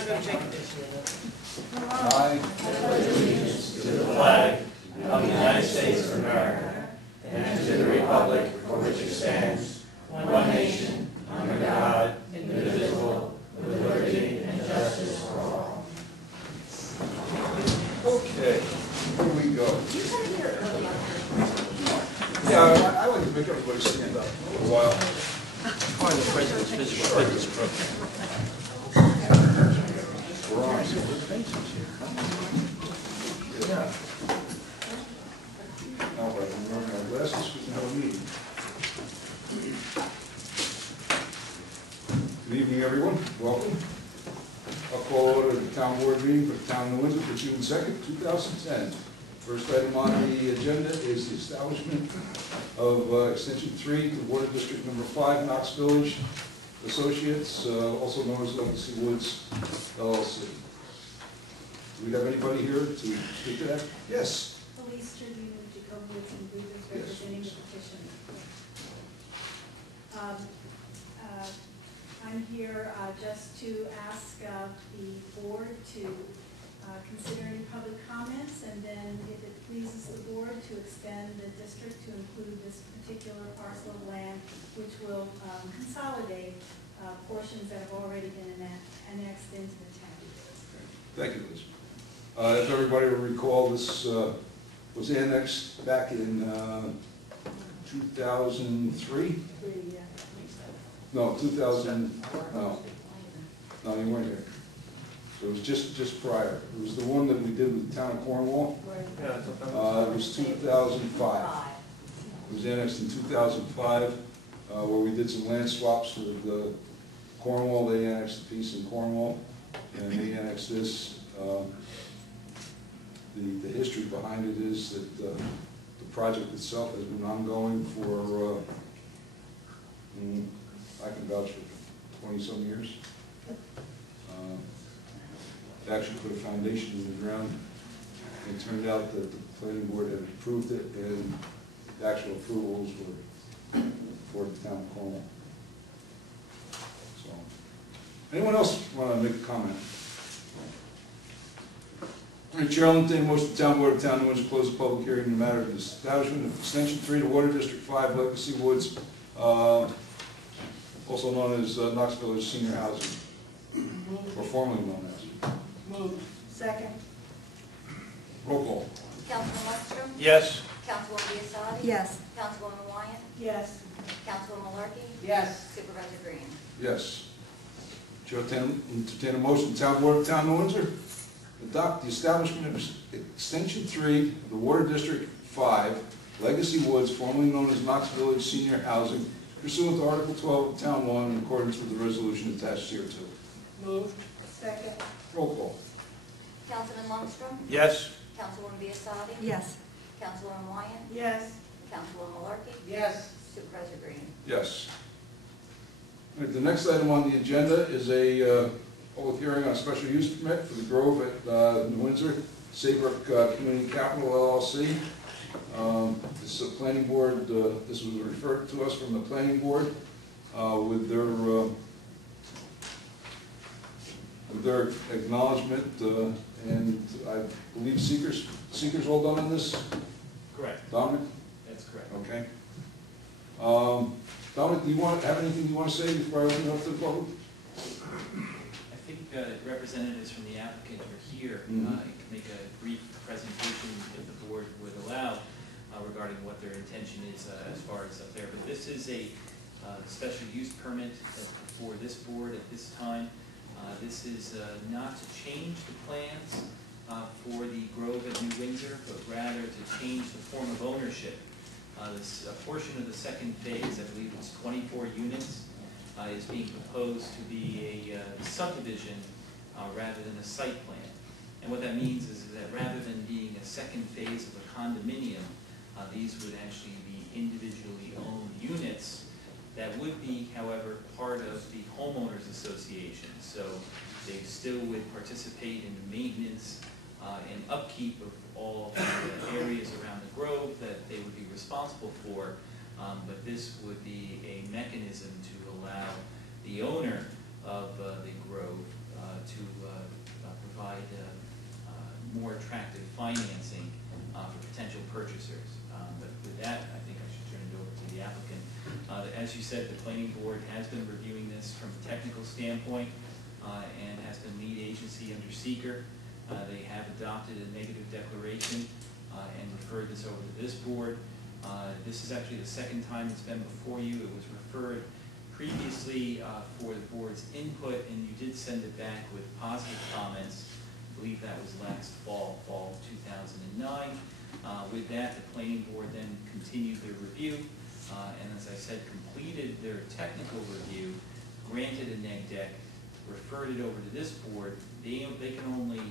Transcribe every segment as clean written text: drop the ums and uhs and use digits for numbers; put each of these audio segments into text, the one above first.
I pledge allegiance to the flag of the United States of America and to the republic for which it stands, one nation, under God, indivisible, with liberty and justice for all. Okay, here we go. Yeah, I like to make everybody stand up for a while. Find the president's physical fitness program. We're on. Yeah. Now, but I'm wearing my glasses because no need. Good evening, everyone. Welcome. I'll call order the town board meeting for the town of Windsor for June 2nd, 2010. First item on the agenda is the establishment of Extension 3 to Water District Number 5, Knox Village Associates, also known as Legacy Woods, LLC. Do we have anybody here to speak to that? Yes. Police Tribune of Jacob Woods and Boothers representing the petition. I'm here just to ask the board to consider any public comments, and then if it pleases the board, to extend the district to include this particular parcel of land, which will consolidate portions that have already been annexed into the town. Thank you, Liz. If everybody will recall, this was annexed back in 2003? No, 2000, no, you weren't here. So it was just prior. It was the one that we did with the town of Cornwall. It was 2005. It was annexed in 2005, where we did some land swaps with Cornwall. They annexed a piece in Cornwall, and we annexed this. The history behind it is that the project itself has been ongoing for, I can vouch for 20-some years. They actually put a foundation in the ground. It turned out that the planning board had approved it, and the actual approvals were for the town of Cornwall. So, anyone else want to make a comment? All right, Chair, I'll entertain a motion the town board of town of Windsor close the public hearing in the matter of the establishment of Extension 3 to Water District 5, Legacy Woods, also known as Knox Village Senior Housing, or formerly known as. Move. Second. Roll call. Councilman Lundstrom? Yes. Councilwoman Biassadi? Yes. Councilwoman Wyatt? Yes. Councilwoman Malarkey? Yes. Supervisor Green? Yes. Chair, entertain a motion the town board of town of Windsor adopt the establishment of Extension 3 of the Water District 5, Legacy Woods, formerly known as Knox Village Senior Housing, pursuant to Article 12 of Town 1 in accordance with the resolution attached here too. Move. Second. Roll call. Councilman Lundstrom? Yes. Councilwoman Biassadi? Yes. Councilwoman Wyatt? Yes. Councilwoman Malarkey? Yes. Supervisor Green? Yes. All right, the next item on the agenda is a public hearing on a special use permit for the Grove at New Windsor, Saybrook Community Capital LLC. This is a planning board, this was referred to us from the planning board with their acknowledgement, and I believe seekers all done on this? Correct. Dominic? That's correct. Okay. Dominic, do you have anything you want to say before I open it up to the public? I think representatives from the applicant are here. Mm-hmm. Can make a brief presentation if the board would allow regarding what their intention is as far as up there. But this is a special use permit for this board at this time. This is not to change the plans for the Grove at New Windsor, but rather to change the form of ownership. This portion of the second phase, I believe it's 24 units, is being proposed to be a subdivision rather than a site plan. And what that means is that rather than being a second phase of a condominium, these would actually be individually owned units that would be, however, part of the homeowners association. So they still would participate in the maintenance and upkeep of all the areas around the Grove that they would be responsible for, but this would be a mechanism to allow the owner of the Grove to attractive financing for potential purchasers. But with that, I think I should turn it over to the applicant. As you said, the planning board has been reviewing this from a technical standpoint and has been lead agency under seeker. They have adopted a negative declaration and referred this over to this board. This is actually the second time it's been before you. It was referred previously for the board's input, and you did send it back with positive comments. I believe that was last fall 2009. With that, the planning board then continued their review, and as I said, completed their technical review, granted a neg deck, referred it over to this board. They can only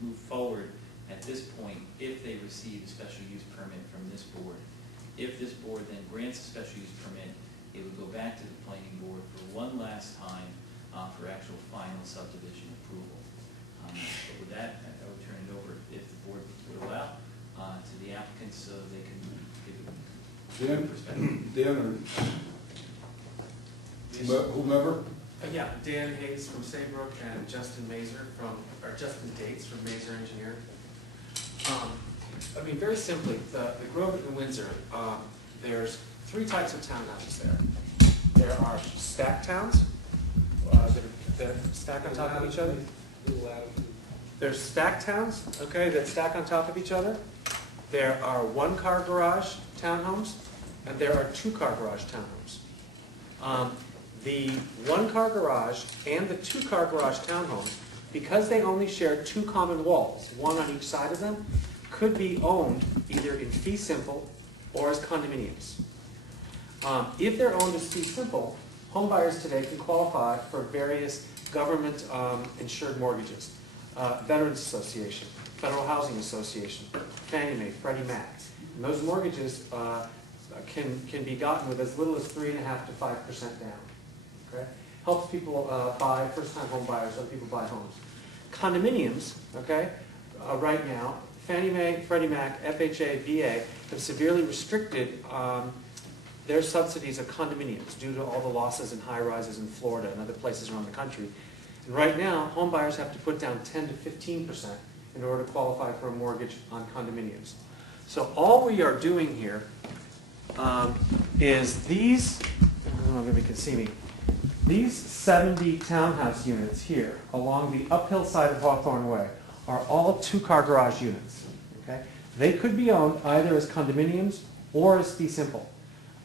move forward at this point if they receive a special use permit from this board. If this board then grants a special use permit, it would go back to the planning board for one last time for actual final subdivision approval. But with that, I would turn it over, if the board would allow, to the applicants so they can give a perspective. Dan or whomever? Yeah, Dan Hayes from Saybrook and Justin Dates from Mazer Engineering. I mean, very simply, the Grove in Windsor, there's 3 types of townhouses there. There are stack towns that stack on top of each other. There's stack towns, okay, that stack on top of each other. There are 1-car garage townhomes, and there are 2-car garage townhomes. The 1-car garage and the 2-car garage townhomes, because they only share 2 common walls, one on each side of them, could be owned either in fee simple or as condominiums. If they're owned as fee simple, homebuyers today can qualify for various government insured mortgages, Veterans Association, Federal Housing Association, Fannie Mae, Freddie Mac. And those mortgages can be gotten with as little as 3.5% to 5% down. Okay? Helps people buy, first-time home buyers, other people buy homes. Condominiums, okay, right now, Fannie Mae, Freddie Mac, FHA, VA have severely restricted their subsidies of condominiums due to all the losses in high-rises in Florida and other places around the country. And right now, home buyers have to put down 10 to 15% in order to qualify for a mortgage on condominiums. So all we are doing here is these, I don't know if you can see me, these 70 townhouse units here along the uphill side of Hawthorne Way are all 2-car garage units. Okay? They could be owned either as condominiums or as fee simple.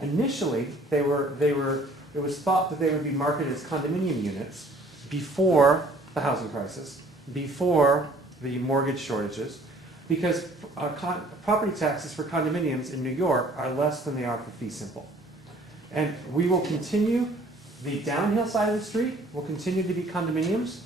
Initially, it was thought that they would be marketed as condominium units before the housing crisis, before the mortgage shortages, because property taxes for condominiums in New York are less than they are for fee simple. And we will continue, the downhill side of the street will continue to be condominiums,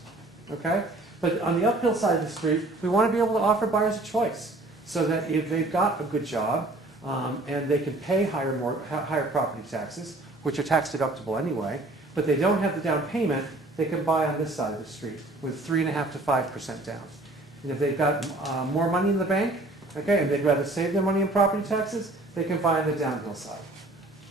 okay? But on the uphill side of the street, we want to be able to offer buyers a choice so that if they've got a good job and they can pay higher property taxes, which are tax deductible anyway, but they don't have the down payment, they can buy on this side of the street with 3.5% to 5% down. And if they've got more money in the bank, okay, and they'd rather save their money in property taxes, they can buy on the downhill side.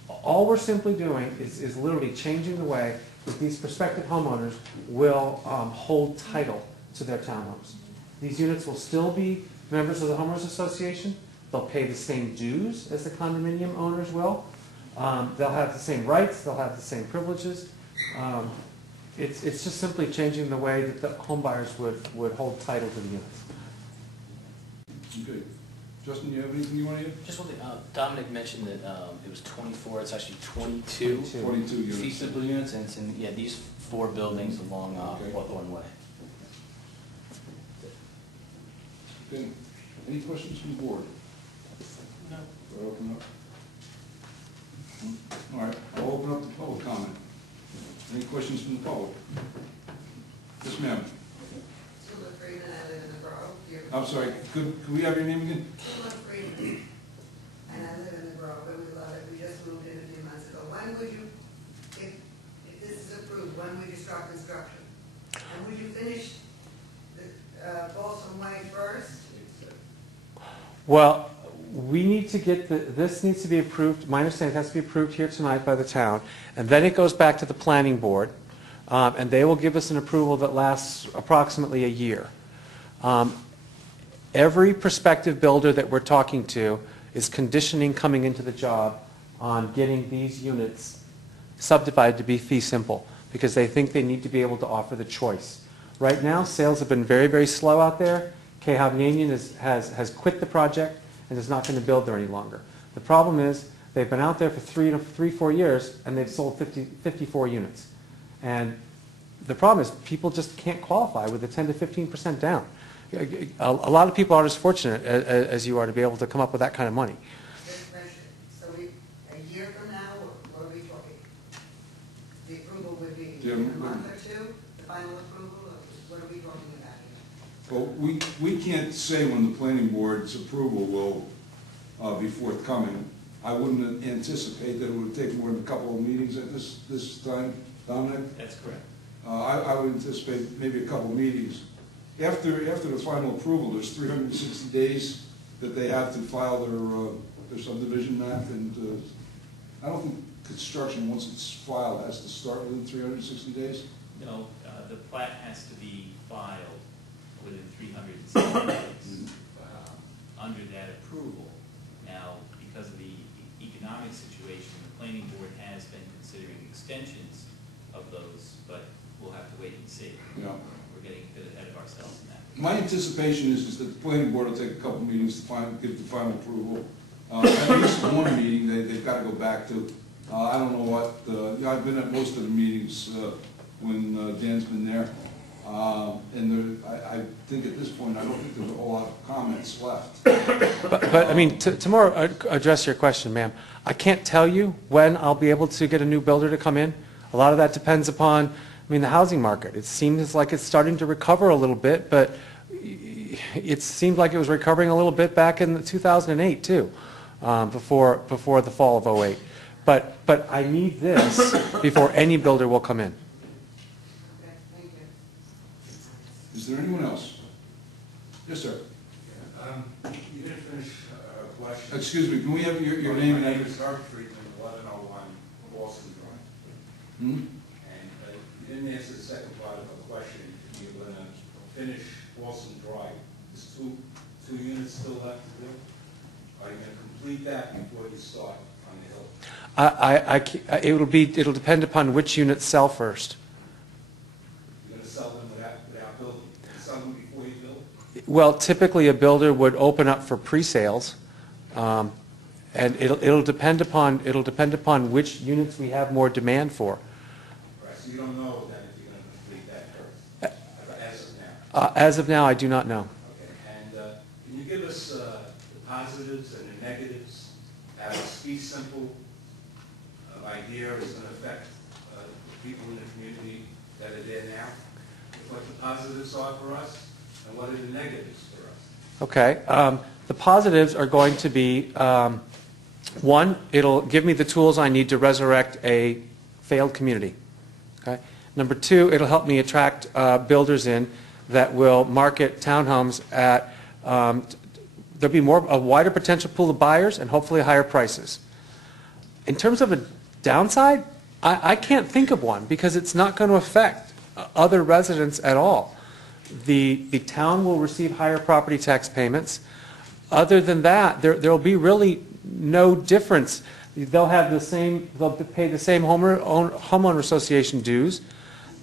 All we're simply doing is literally changing the way that these prospective homeowners will hold title to their townhomes. These units will still be members of the Homeowners Association. They'll pay the same dues as the condominium owners will. They'll have the same rights. They'll have the same privileges. It's just simply changing the way that the home buyers would hold title to the units. Good. Justin, you have anything you want to add? Just one thing, Dominic mentioned that it was 24, it's actually 22. 42 units. Fee simple units, and it's in, these 4 buildings along Okay. Hawthorne Way. Okay. Any questions from the board? No. Do I open up? All right, I'll open up the public comment. Any questions from the public? Yes, ma'am. Tula Freeman, I live in the Grove. I'm sorry, could we have your name again? Tula Freeman, and I live in the Grove, and we love it. We just moved in a few months ago. When would you, if this is approved, when would you start construction? And would you finish the Balsam Way first? Well, we need to get this needs to be approved. My understanding, it has to be approved here tonight by the town, and then it goes back to the planning board, and they will give us an approval that lasts approximately a year. every prospective builder that we're talking to is conditioning coming into the job on getting these units subdivided to be fee simple, because they think they need to be able to offer the choice. Right now, sales have been very, very slow out there. Kehavnian has quit the project and is not going to build there any longer. The problem is they've been out there for 4 years and they've sold 54 units. And the problem is people just can't qualify with a 10 to 15% down. A lot of people aren't as fortunate as you are to be able to come up with that kind of money. Just question. So a year from now, what are we talking? The approval would be in a month or two, the final approval, or what are we talking about here? Well, we can't say when the planning board's approval will be forthcoming. I wouldn't anticipate that it would take more than a couple of meetings at this time, Dominic? That's correct. I would anticipate maybe a couple of meetings. After the final approval, there's 360 days that they have to file their subdivision map, and I don't think construction, once it's filed, has to start within 360 days. No, the plat has to be filed within 360 days under that approval. Now, because of the economic situation, the planning board has been considering extensions of those, but we'll have to wait and see. Yeah. We're getting a bit ahead of ourselves in that. My anticipation is that the planning board will take a couple of meetings to give the final approval. At least one meeting they've got to go back to. I don't know what, I've been at most of the meetings when Dan's been there. And I think at this point, I don't think there's a whole lot of comments left. But I mean, to more address your question, ma'am, I can't tell you when I'll be able to get a new builder to come in. A lot of that depends upon, the housing market. It seems like it's starting to recover a little bit, but it seemed like it was recovering a little bit back in 2008 too, before the fall of 08. But I need this before any builder will come in. Okay, thank you. Is there anyone else? Yes, sir. You didn't finish a question. Excuse me, can we have your name and My name address? is Herb Friedman, 1101 Boston Drive. Hmm? And you didn't answer the second part of the question. You're going to finish Boston Drive. There's two units still left to do. Are you going to complete that before you start on the hill? It'll depend upon which units sell first. You're going to sell them without building? You're going to sell them before you build? Well, typically a builder would open up for pre-sales, and it'll depend upon which units we have more demand for. Right, so you don't know then if you're going to complete that first, as of now? As of now, I do not know. Okay, and can you give us the positives and the negatives, how this fee simple idea is going to affect the people in the community that are there now? What the positives are for us, and what are the negatives for us? Okay. The positives are going to be, one, it'll give me the tools I need to resurrect a failed community. Okay. Number two, it'll help me attract builders in that will market townhomes at, there'll be a wider potential pool of buyers and hopefully higher prices. In terms of a downside, I can't think of one because it's not going to affect other residents at all. The town will receive higher property tax payments. Other than that, there will be really no difference. They'll pay the same homeowner association dues.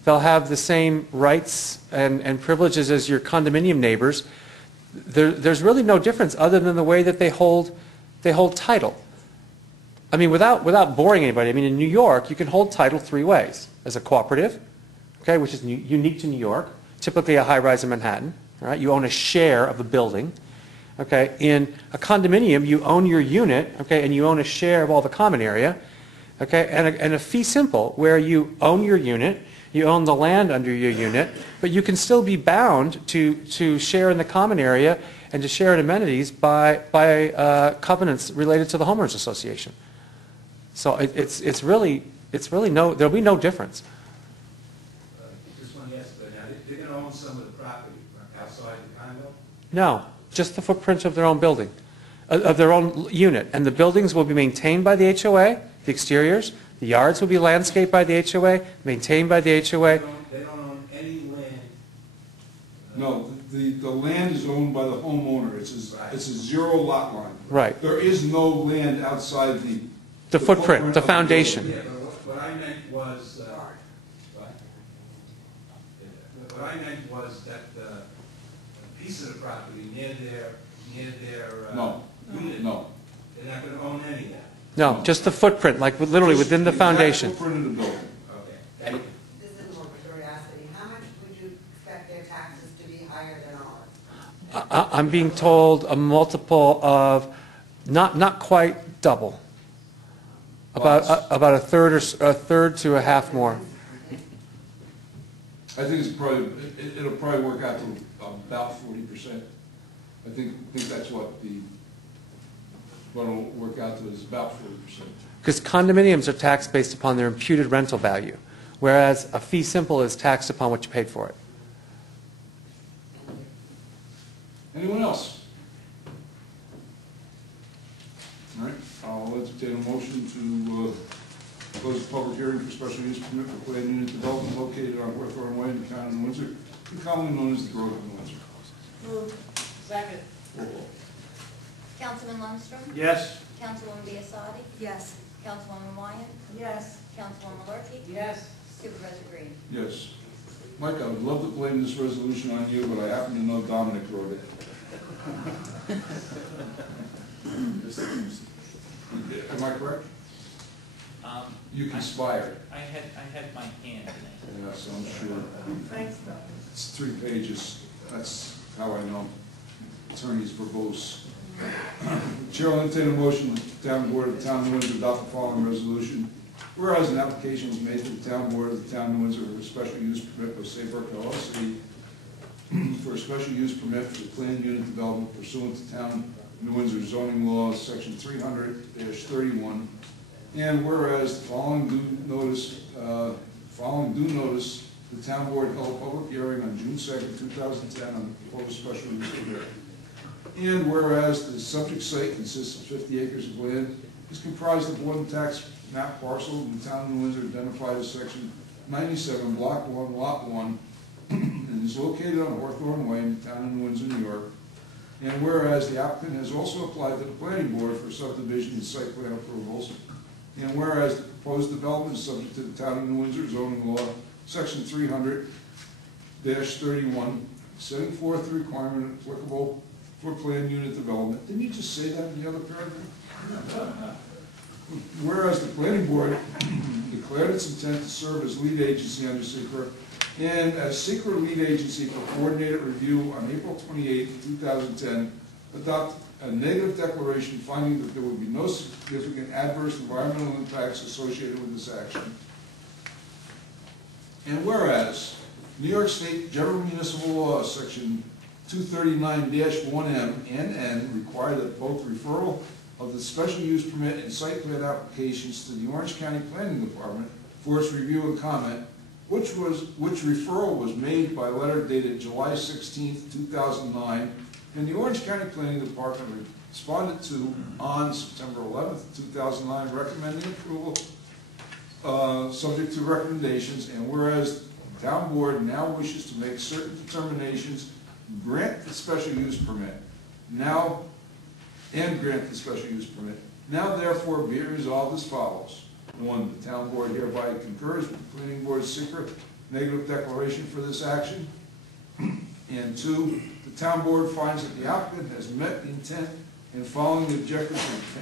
They'll have the same rights and privileges as your condominium neighbors. There's really no difference other than the way that they hold title. I mean, without boring anybody, I mean, in New York, you can hold title 3 ways. As a cooperative, okay, which is unique to New York, typically a high-rise in Manhattan, right? You own a share of the building. Okay, in a condominium, you own your unit, okay, and you own a share of all the common area, okay, and a fee simple, where you own your unit, you own the land under your unit, but you can still be bound to share in the common area and to share in amenities by covenants related to the homeowners association. So it's really there'll be no difference. Just want to ask, but now they're going to own some of the property outside the condo? No, just the footprint of their own building, of their own unit. And the buildings will be maintained by the HOA, the exteriors. The yards will be landscaped by the HOA, maintained by the HOA. They don't own any land No, the land is owned by the homeowner. It's a zero lot line. Right. There is no land outside The footprint, the of foundation. building. Yeah, but what I meant was, what I meant was that a piece of the property near their No, unit, no. they're not gonna own any of that. No, just the footprint, like literally within the Just exact foundation. footprint of the building. Okay, thank you. This is more curiosity. How much would you expect their taxes to be higher than ours? I'm being told a multiple of, not quite double. About a third to a half more. I think it's probably, it'll probably work out to about 40%. I think that's what'll work out to is about 40%. Because condominiums are taxed based upon their imputed rental value, whereas a fee simple is taxed upon what you paid for it. Anyone else? All right, I'll entertain a motion to close the public hearing for special use permit for planned unit development located on Hawthorne Way in the town of Windsor, commonly known as the Grove in Windsor. Move. Second. Roll call. Councilman Lundstrom? Yes. Councilwoman Biassadi? Yes. Councilwoman Wyatt? Yes. Councilwoman Malarkey? Yes. Supervisor Green? Yes. Mike, I would love to blame this resolution on you, but I happen to know Dominic wrote it. Am I correct? You conspired. I had my hand in it. Yes, I'm sure. Thanks, Bill. It's 3 pages. That's how I know. Attorneys verbose. Chair will entertain a motion that the town board of the town of New Windsor adopt the following resolution. Whereas an application was made to the town board of the town of New Windsor for a special use permit by Saybrook LLC for a special use permit for the planned unit development pursuant to town of New Windsor zoning laws, section 300-31. And whereas the following due notice, the town board held a public hearing on June 2nd, 2010 on the proposed special use permit. And whereas the subject site consists of 50 acres of land, is comprised of one tax map parcel in the town of New Windsor identified as section 97, block 1, lot 1, and is located on Hawthorne Way in the town of New Windsor, New York. And whereas the applicant has also applied to the planning board for subdivision and site plan approvals. And whereas the proposed development is subject to the town of New Windsor zoning law, section 300-31, setting forth the requirement applicable for planned unit development. Didn't you just say that in the other paragraph? Whereas the planning board declared its intent to serve as lead agency under SECRA, and as SECRA lead agency for coordinated review on April 28, 2010, adopt a negative declaration finding that there would be no significant adverse environmental impacts associated with this action. And whereas New York State General Municipal Law, section 239-1M and N require that both referral of the special use permit and site plan applications to the Orange County Planning Department for its review and comment, which referral was made by letter dated July 16, 2009, and the Orange County Planning Department responded to on September 11, 2009, recommending approval subject to recommendations, and whereas the town board now wishes to make certain determinations, grant the special use permit, grant the special use permit. Now therefore be it resolved as follows. 1, the town board hereby concurs with the planning board's secret negative declaration for this action. And 2, the town board finds that the applicant has met the intent and following the objectives of the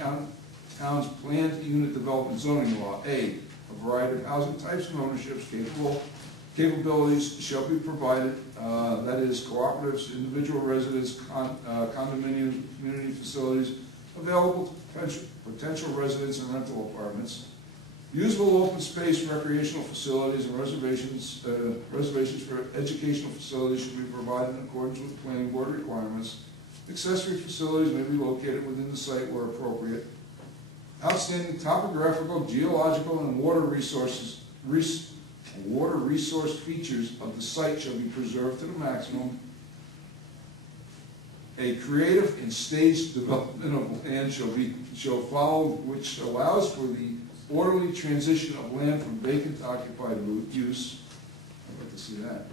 town's planned unit development zoning law. A variety of housing types and ownerships capabilities shall be provided, that is, cooperatives, individual residents, condominiums, community facilities available to potential residents and rental apartments. Usable open space, recreational facilities, and reservations for educational facilities should be provided in accordance with planning board requirements. Accessory facilities may be located within the site where appropriate. Outstanding topographical, geological, and water resource features of the site shall be preserved to the maximum. A creative and staged development of land shall follow, which allows for the orderly transition of land from vacant to occupied use. I'd like to see that.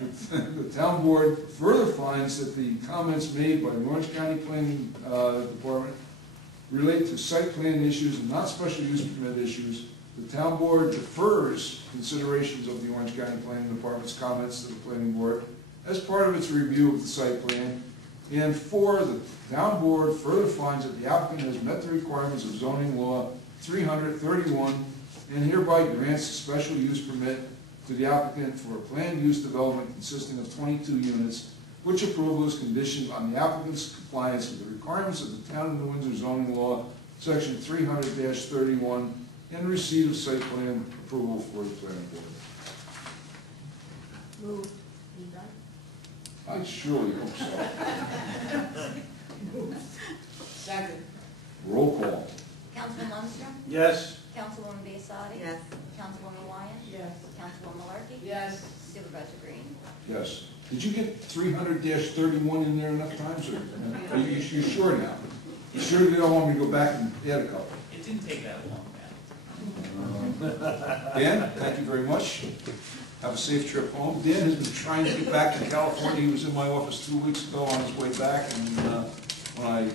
The town board further finds that the comments made by the Orange County Planning Department relate to site plan issues and not special use permit issues. The town board defers considerations of the Orange County Planning Department's comments to the planning board as part of its review of the site plan. And 4, the town board further finds that the applicant has met the requirements of zoning law 331 and hereby grants a special use permit to the applicant for a planned use development consisting of 22 units, which approval is conditioned on the applicant's compliance with the requirements of the Town of New Windsor zoning law, section 300-31, and receipt of site plan approval for the planning board. Move. You done? I surely hope so. Second. Roll call. Councilman Lundstrom? Yes. Councilwoman Biassadi? Yes. Councilwoman Wyatt? Yes. Councilwoman Malarkey? Yes. Supervisor Green? Yes. Did you get 300-31 in there enough times, or are you sure now? You sure you don't want me to go back and add a couple? It didn't take that long, Matt. Dan, thank you very much. Have a safe trip home. Dan has been trying to get back to California. He was in my office 2 weeks ago on his way back, and when I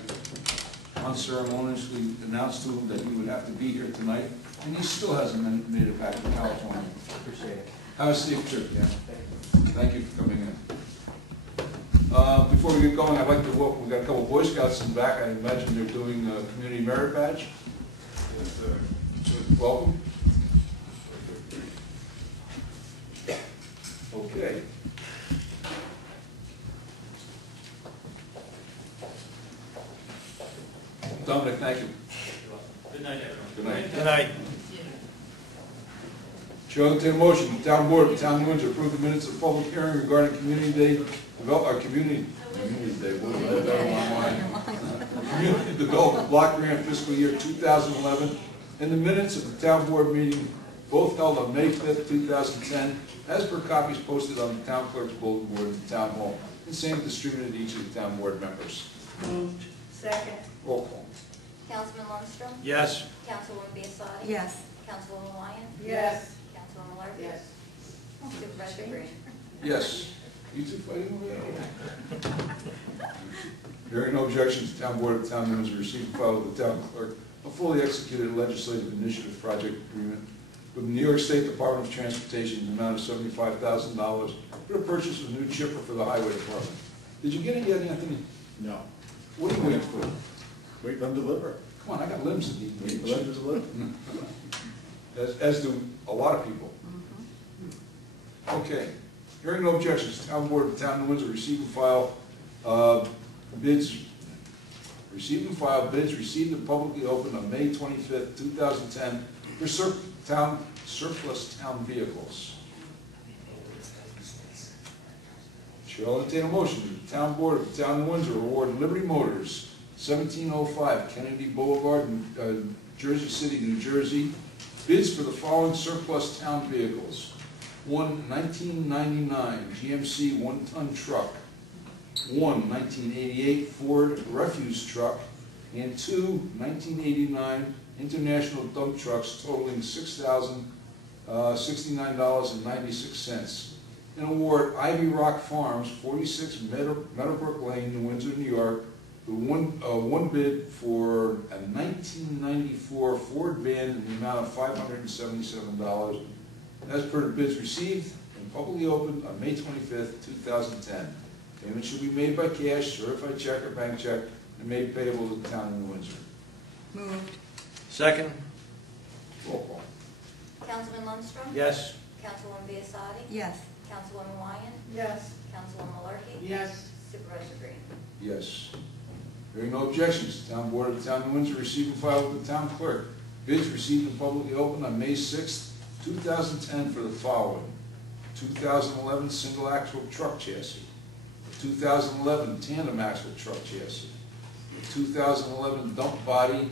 unceremoniously announced to him that he would have to be here tonight, and he still hasn't made it back to California. Appreciate it. Have a safe trip, Dan. Thank you for coming in. Before we get going, I'd like to welcome, we've got a couple of Boy Scouts in the back. I imagine they're doing a community merit badge. Welcome. Okay. Dominic, thank you. Good night, everyone. Good night. Good night. Chair will entertain a motion. The town board of the town of Windsor approve the minutes of the public hearing regarding community day, community day, what did I put that on my mind? Community development block grant fiscal year 2011, and the minutes of the town board meeting, both held on May 5th, 2010, as per copies posted on the town clerk's bulletin board at the town hall, and same distributed to each of the town board members. Moved. Second. Roll call. Councilman Lundstrom? Yes. Councilwoman Biassadi? Yes. Councilwoman Wyatt? Yes. Councilwoman Malarkey? Yes. Supervisor Green? Yes. You two fighting over there? Hearing no objections, the town board of the town members receive and file with the town clerk a fully executed legislative initiative project agreement with the New York State Department of Transportation in the amount of $75,000 for the purchase of a new chipper for the highway department. Did you get it yet, Anthony? No. What are you waiting for? Wait for them to deliver. Come on, I got limbs that need Wait for them to chipped. deliver. As do a lot of people. Okay. Hearing no objections, the town board of the town of New Windsor receive and file bids received and publicly opened on May 25th, 2010 for surplus town vehicles. Chair will entertain a motion that the town board of the town of Windsor award Liberty Motors, 1705 Kennedy Boulevard, Jersey City, New Jersey, bids for the following surplus town vehicles. 1 1999 GMC one-ton truck, 1 1988 Ford refuse truck, and 2 1989 International dump trucks totaling $6,069.96. And award Ivy Rock Farms, 46 Meadowbrook Lane, New Windsor, New York, the one bid for a 1994 Ford van in the amount of $577, as per the bids received and publicly opened on May 25th, 2010. Payment should be made by cash, certified check, or bank check, and made payable to the town of New Windsor. Moved. Second. Roll call. Councilman Lundstrom? Yes. Councilwoman Biassadi? Yes. Councilwoman Wyatt? Yes. Councilwoman Malarkey? Yes. Supervisor Green? Yes. Hearing no objections, the town board of the town of New Windsor receive and file with the town clerk. Bids received and publicly opened on May 6th, 2010 for the following: 2011 single axle truck chassis, a 2011 tandem axle truck chassis, a 2011 dump body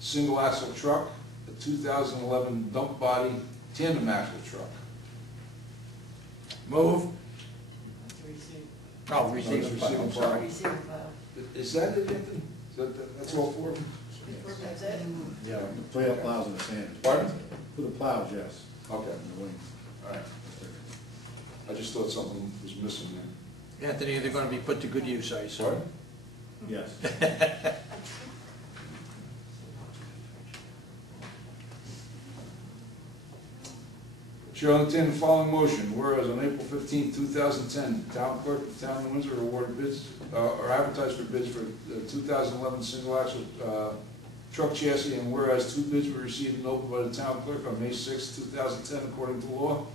single axle truck, a 2011 dump body tandem axle truck. Move. Receive. Oh, receive and file, I'm sorry. Receive and file. Is that it, Anthony? That's all four of them? That's it? Yeah, the plows and the sand. Pardon? For the plows, yes. Okay, And the wings. all right. I just thought something was missing there. Anthony, they're gonna be put to good use, I assume. Sorry? Yes. Chair will entertain the following motion, whereas on April 15, 2010, the town clerk of the town of Windsor awarded bids, or advertised for bids for the 2011 single axle truck chassis, and whereas 2 bids were received and opened by the town clerk on May 6, 2010, according to law,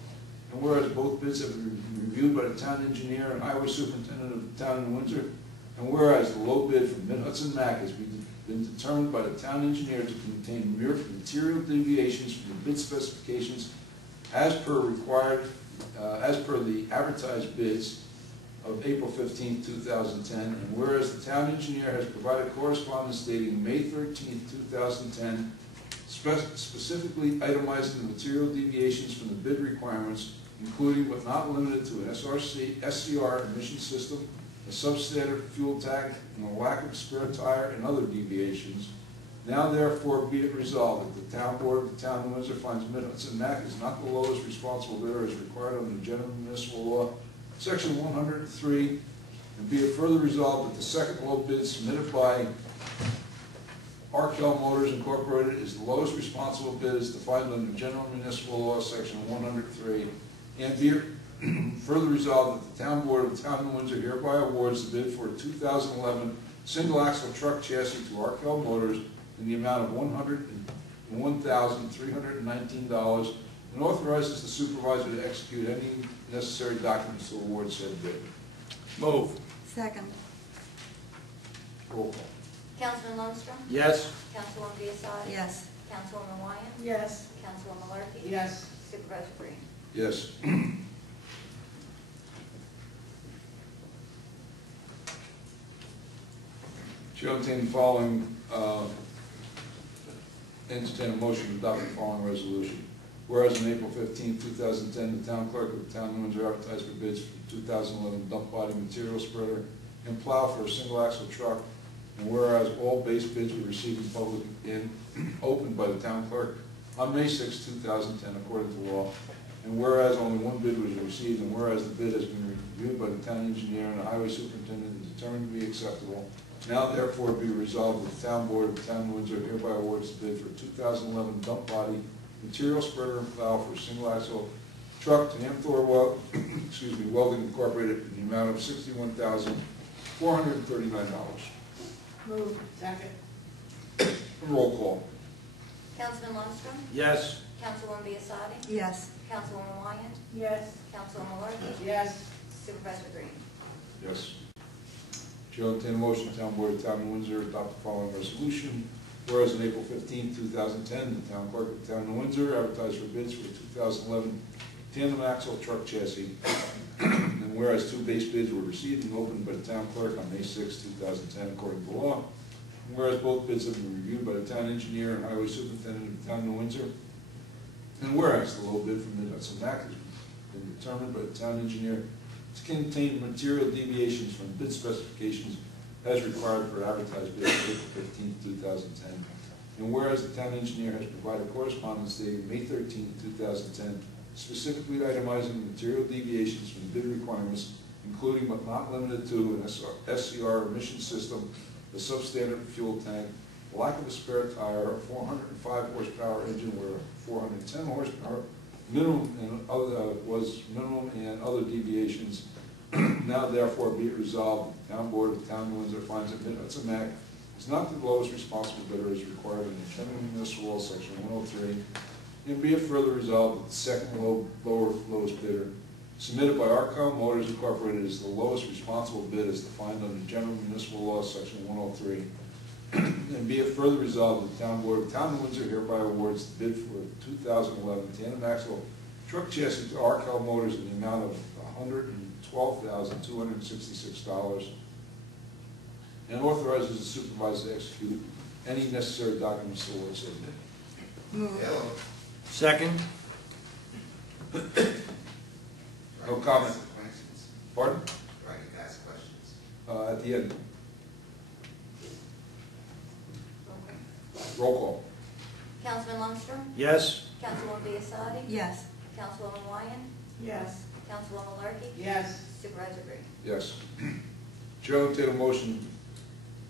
and whereas both bids have been reviewed by the town engineer and highway superintendent of the town of Windsor, and whereas the low bid from Mid-Hudson Mac has been determined by the town engineer to contain mere material deviations from the bid specifications as per the advertised bids of April 15, 2010, and whereas the town engineer has provided correspondence dating May 13, 2010, specifically itemizing the material deviations from the bid requirements, including but not limited to an SCR emission system, a substandard fuel tank, and a lack of spare tire and other deviations. Now therefore be it resolved that the town board of the town of Windsor finds Mid-Hudson Mac is not the lowest responsible bidder as required under the general municipal law, section 103, and be it further resolved that the second low bid submitted by Arkell Motors Incorporated is the lowest responsible bid as defined under general municipal law, section 103, and be it further resolved that the town board of the town of Windsor hereby awards the bid for a 2011 single axle truck chassis to Arkell Motors in the amount of $101,319 and authorizes the supervisor to execute any necessary documents to award said bid. Move. Second. Roll call. Councilman Lundstrom? Yes. Councilwoman Biassadi? Yes. Councilwoman Wyatt? Yes. Councilwoman Malarkey? Yes. Supervisor Green? Yes. Chair will entertain the following, entertain a motion to adopt the following resolution. Whereas on April 15, 2010, the town clerk of the town of Windsor advertised for bids for 2011 dump body material spreader and plow for a single axle truck, and whereas all base bids were received in public and opened by the town clerk on May 6, 2010, according to law, and whereas only one bid was received, and whereas the bid has been reviewed by the town engineer and the highway superintendent and determined to be acceptable, now therefore be resolved that the town board of the town of Windsor hereby awards the bid for 2011 dump body material spreader and plow for a single axle truck to Amthor Welding Incorporated in the amount of $61,439. Move. Second. Roll call. Councilman Lundstrom? Yes. Councilwoman Biassadi? Yes. Councilwoman Wyatt? Yes. Councilwoman Malarkey? Yes. Supervisor Green? Yes. Chair will entertain a motion, the town board of the town of Windsor adopt the following resolution. Whereas on April 15, 2010, the town clerk of the town of Windsor advertised for bids for a 2011 tandem axle truck chassis. And whereas 2 base bids were received and opened by the town clerk on May 6, 2010, according to law. And whereas both bids have been reviewed by the town engineer and highway superintendent of the town of Windsor. And whereas the low bid from Mid-Hudson Mac has been determined by the town engineer to contain material deviations from bid specifications as required for advertised bid of April 15, 2010. And whereas the town engineer has provided correspondence dated May 13, 2010, specifically itemizing material deviations from bid requirements, including but not limited to an SCR emission system, a substandard fuel tank, lack of a spare tire, a 405 horsepower engine where 410 horsepower minimum and other deviations. Now therefore be it resolved, the town board of the town of Windsor finds that Mid-Hudson Mac is not the lowest responsible bidder as required in the general municipal law, section 103, and be it further resolved that the second lowest bidder submitted by Arkell Motors Incorporated is the lowest responsible bid as defined under general municipal law, section 103. And be it further resolved that the town board of the town of Windsor hereby awards the bid for 2011 tandem axle truck chassis to Arkell Motors in the amount of $112,266 and authorizes the supervisor to execute any necessary documents to award said bid. Move. Second. No comment. Questions? Pardon? Right, ask questions. At the end. Roll call. Councilman Lundstrom? Yes. Councilwoman Biassadi? Yes. Councilwoman Wyatt? Yes. Councilwoman Larky? Yes. Supervisor Green? Yes. Chair will entertain a motion,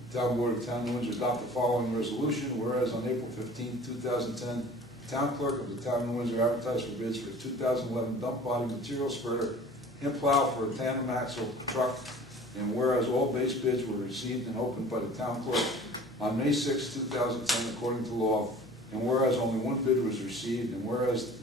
the Town Board of Town of Windsor adopt the following resolution, whereas on April 15, 2010, the Town Clerk of the Town of Windsor advertised for bids for a 2011 dump body material spreader and plow for a tandem axle truck, and whereas all base bids were received and opened by the Town Clerk on May 6, 2010, according to law, and whereas only one bid was received, and whereas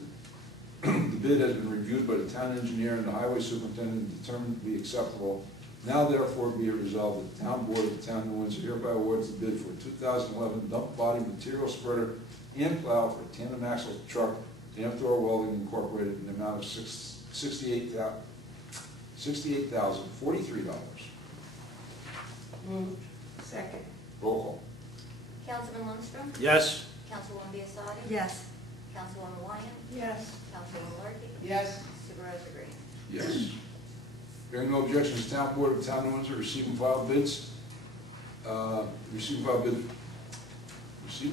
the bid has been reviewed by the town engineer and the highway superintendent and determined to be acceptable, now therefore be it resolved that the Town Board of the Town of Windsor hereby awards the bid for a 2011 dump body material spreader and plow for a tandem axle truck to Amthor Welding Incorporated in the amount of $68,043. Moved. Second. Roll call. Councilman Lundstrom? Yes. Councilwoman Biassadi? Yes. Councilwoman Wyatt? Yes. Councilwoman Larky? Yes. Supervisor Green? Yes. Hearing no objections, Town Board of Town of Windsor receive and file bids. Receive and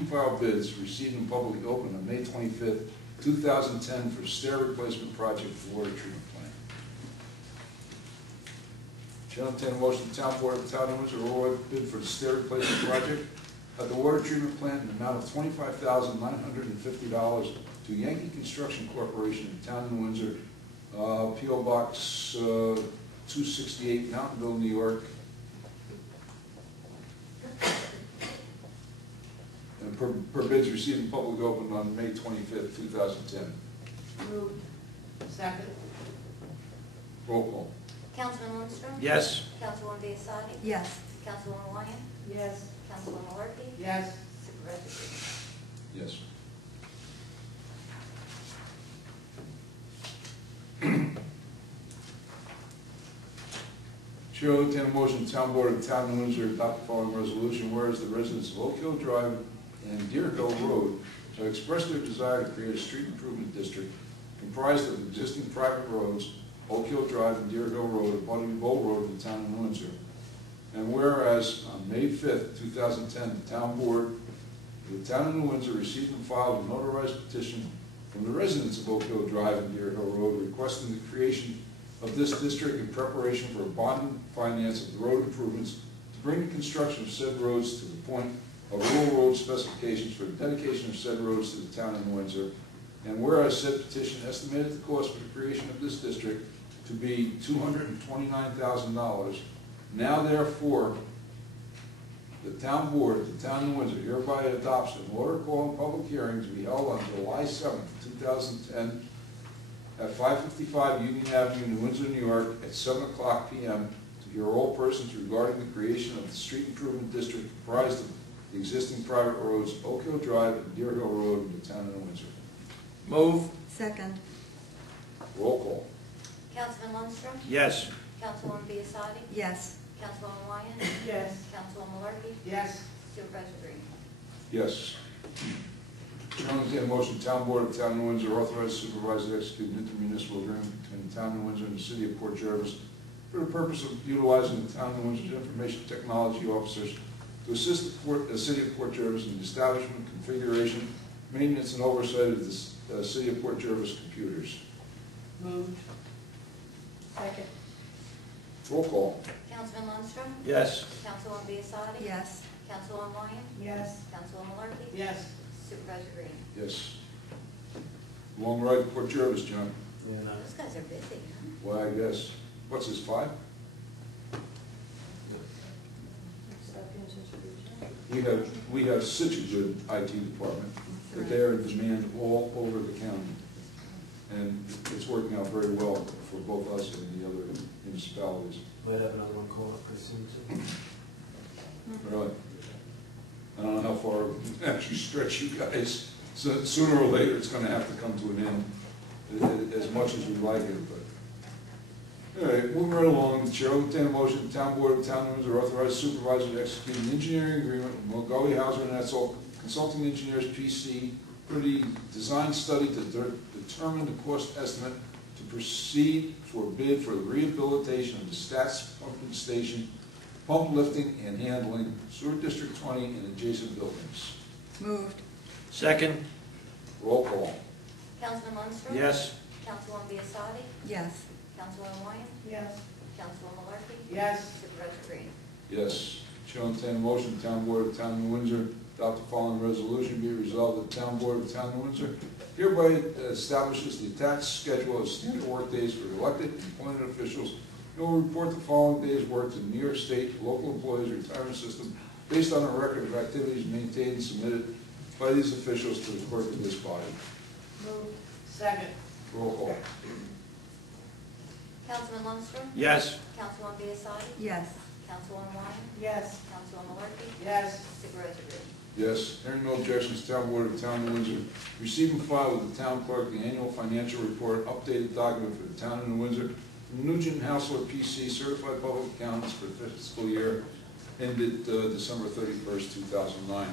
file bids received and publicly opened on May 25th, 2010 for stair replacement project for water treatment plant. Chair will entertain a motion, the Town Board of the Town of Windsor award bid for the stair replacement project at the water treatment plant in the amount of $25,950 to Yankee Construction Corporation in Town of Windsor, P.O. Box 268, Mountainville, New York. And per bids received and public opened on May 25th, 2010. Moved. Second. Roll call. Councilman Lundstrom? Yes. Councilwoman Biassadi? Yes. Councilwoman Wyatt? Yes. Councilwoman Larky? Yes. Supervisor Green? Yes. Chair will entertain a motion, the Town Board of the Town of Windsor adopt the following resolution, whereas the residents of Oak Hill Drive and Deer Hill Road have expressed their desire to create a street improvement district comprised of existing private roads, Oak Hill Drive and Deer Hill Road, abutting Bow Road in the Town of Windsor. And whereas on May 5th, 2010, the Town Board of the Town of Windsor received and filed a notarized petition from the residents of Oak Hill Drive and Deer Hill Road requesting the creation of this district in preparation for a bond and finance of the road improvements to bring the construction of said roads to the point of rural road specifications for the dedication of said roads to the Town of Windsor. And whereas said petition estimated the cost for the creation of this district to be $229,000, now therefore the Town Board of the Town of Windsor hereby adopts an order calling public hearing to be held on July 7th, 2010 at 555 Union Avenue, New Windsor, New York at 7:00 p.m. to hear all persons regarding the creation of the street improvement district comprised of the existing private roads, Oak Hill Drive and Deer Hill Road in the Town of Windsor. Move. Second. Roll call. Councilman Lundstrom? Yes. Councilwoman Biassadi? Yes. Councilwoman Wyatt? Yes. Councilwoman Larky? Yes. Supervisor Green? Yes. Chair will entertain a motion, Town Board of Town of Windsor authorize supervisor to execute an intermunicipal agreement between the Town of Windsor and the City of Port Jervis for the purpose of utilizing the Town of Windsor's information technology officers to assist the City of Port Jervis in the establishment, configuration, maintenance, and oversight of the City of Port Jervis computers. Moved. Second. Roll call. Councilman Lundstrom? Yes. Councilwoman Biassadi? Yes. Councilwoman Wyatt? Yes. Councilwoman Larky? Yes. Supervisor Green? Yes. Long ride to Port Jervis, John. Those guys are busy, huh? Well, I guess. What's his 5? We have such a good IT department that they are in demand all over the county. And it's working out very well for both us and the other municipalities. Might have another one call up pretty soon too. Really. I don't know how far we can actually stretch you guys. So sooner or later, it's gonna have to come to an end, as much as we like it, but. All right, moving right along, the chair will entertain a motion, the Town Board of Town of Windsor authorize supervisor to execute an engineering agreement with Montgomery Hauser and Etzel Consulting Engineers PC for the design study to determine the cost estimate to proceed for bid for the rehabilitation of the Stats Pumping Station, pump lifting and handling, Sewer District 20 and adjacent buildings. Moved. Second. Roll call. Councilman Lundstrom? Yes. Councilwoman Biassadi? Yes. Councilwoman Wyatt? Yes. Councilwoman Malarkey? Yes. Supervisor Green? Yes. Chair will entertain a motion, the Town Board of Town of Windsor adopt the following resolution, be it resolved that the Town Board of Town of Windsor hereby establishes the attached schedule of standard work days for elected and appointed officials and will report the following days' work to the New York State Local Employees Retirement System based on a record of activities maintained and submitted by these officials to the clerk of this body. Move. Second. Roll call. Councilman Lundstrom? Yes. Councilwoman Biassiatti? Yes. Councilwoman Wyatt? Yes. Councilwoman Malarkey? Yes. Supervisor Green? Yes. Hearing no objections, Town Board of Town of Windsor receive and file with the Town Clerk the annual financial report, updated document for the Town of Windsor, from Nugent Household PC, certified public accountants for the fiscal year ended December 31st, 2009.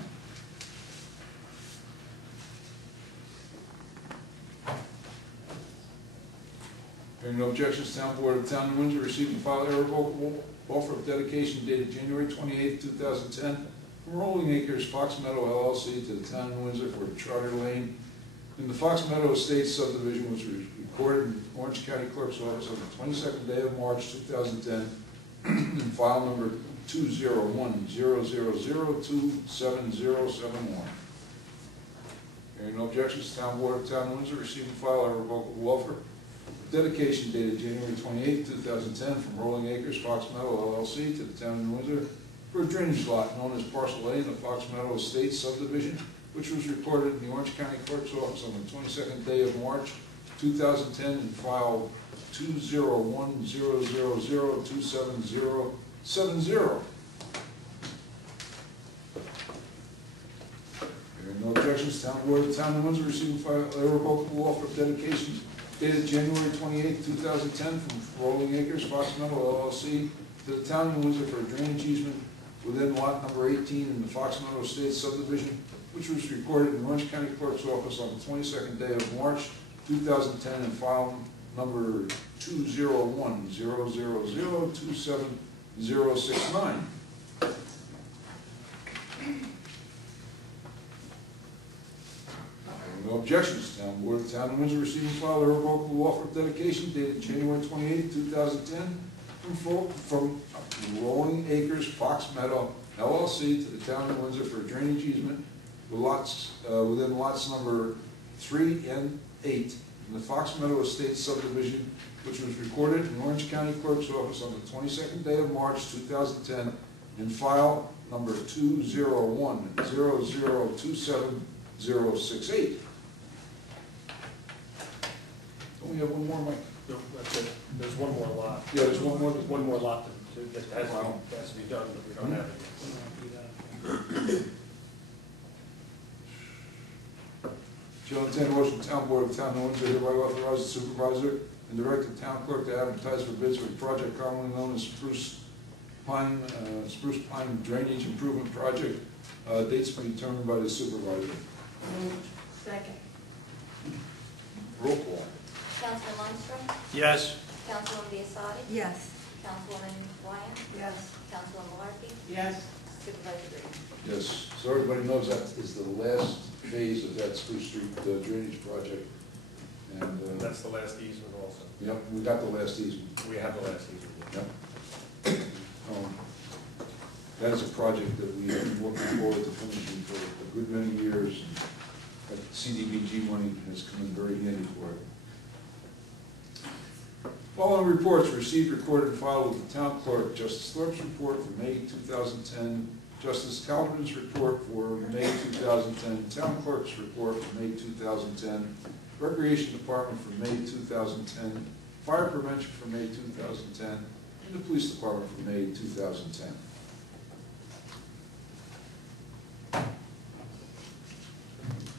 Hearing no objections, Town Board of Town of Windsor received and filed irrevocable offer of dedication dated January 28, 2010, from Rolling Acres Fox Meadow LLC to the Town of Windsor for Charter Lane in the Fox Meadow Estates subdivision, which was recorded in Orange County Clerk's Office on the 22nd day of March 2010, in file number 201-000-27071. Hearing no objections, Town Board of Town of Windsor received and filed a revocable offer. Dedication dated January 28, 2010, from Rolling Acres Fox Meadow LLC to the Town of Windsor for a drainage lot known as Parcel A in the Fox Meadow Estates subdivision, which was recorded in the Orange County Clerk's Office on the 22nd day of March 2010 in file 201-000-27070. Hearing no objections, Town Board of Town of Windsor received and filed a revocable offer of dedication dated January 28, 2010, from Rolling Acres Fox Meadow LLC to the Town of Windsor for a drainage easement within lot number 18 in the Fox Meadow Estates subdivision, which was recorded in the Orange County Clerk's Office on the 22nd day of March 2010 in file number 201-000-27069. No objections. Town Board of Town of Windsor received and filed a revocable offer of dedication dated January 28, 2010 from Rolling Acres Fox Meadow LLC to the Town of Windsor for a drainage easement with within lots number 3 and 8 in the Fox Meadow Estates subdivision, which was recorded in the Orange County Clerk's Office on the 22nd day of March 2010 in file number 201-0027068. Don't we have one more, Mike? No, that's it. There's one more lot. Yeah, there's one more. One more lot that has to be done, but we don't have it yet. Shall entertain a motion, Town Board of Town of Windsor hereby authorize the supervisor and direct the town clerk to advertise for bids for the project commonly known as Spruce Pine Drainage Improvement Project. Dates to be determined by the supervisor. Second. Roll call. Councilman Lundstrom? Yes. Councilwoman Biassiatti? Yes. Councilwoman Wyatt? Yes. Councilwoman Malarkey? Yes. Supervisor Green? Yes, so everybody knows that is the last phase of that Spruce Street drainage project. And, That's the last easement also. yep, we got the last easement. We have the last easement. Yep. That is a project that we have been working forward to finishing for a good many years. That CDBG money has come in very handy for it. Following reports received, recorded, and filed with the town clerk: Justice Thorpe's report for May 2010, Justice Calvin's report for May 2010, Town Clerk's report for May 2010, Recreation Department for May 2010, Fire Prevention for May 2010, and the Police Department for May 2010.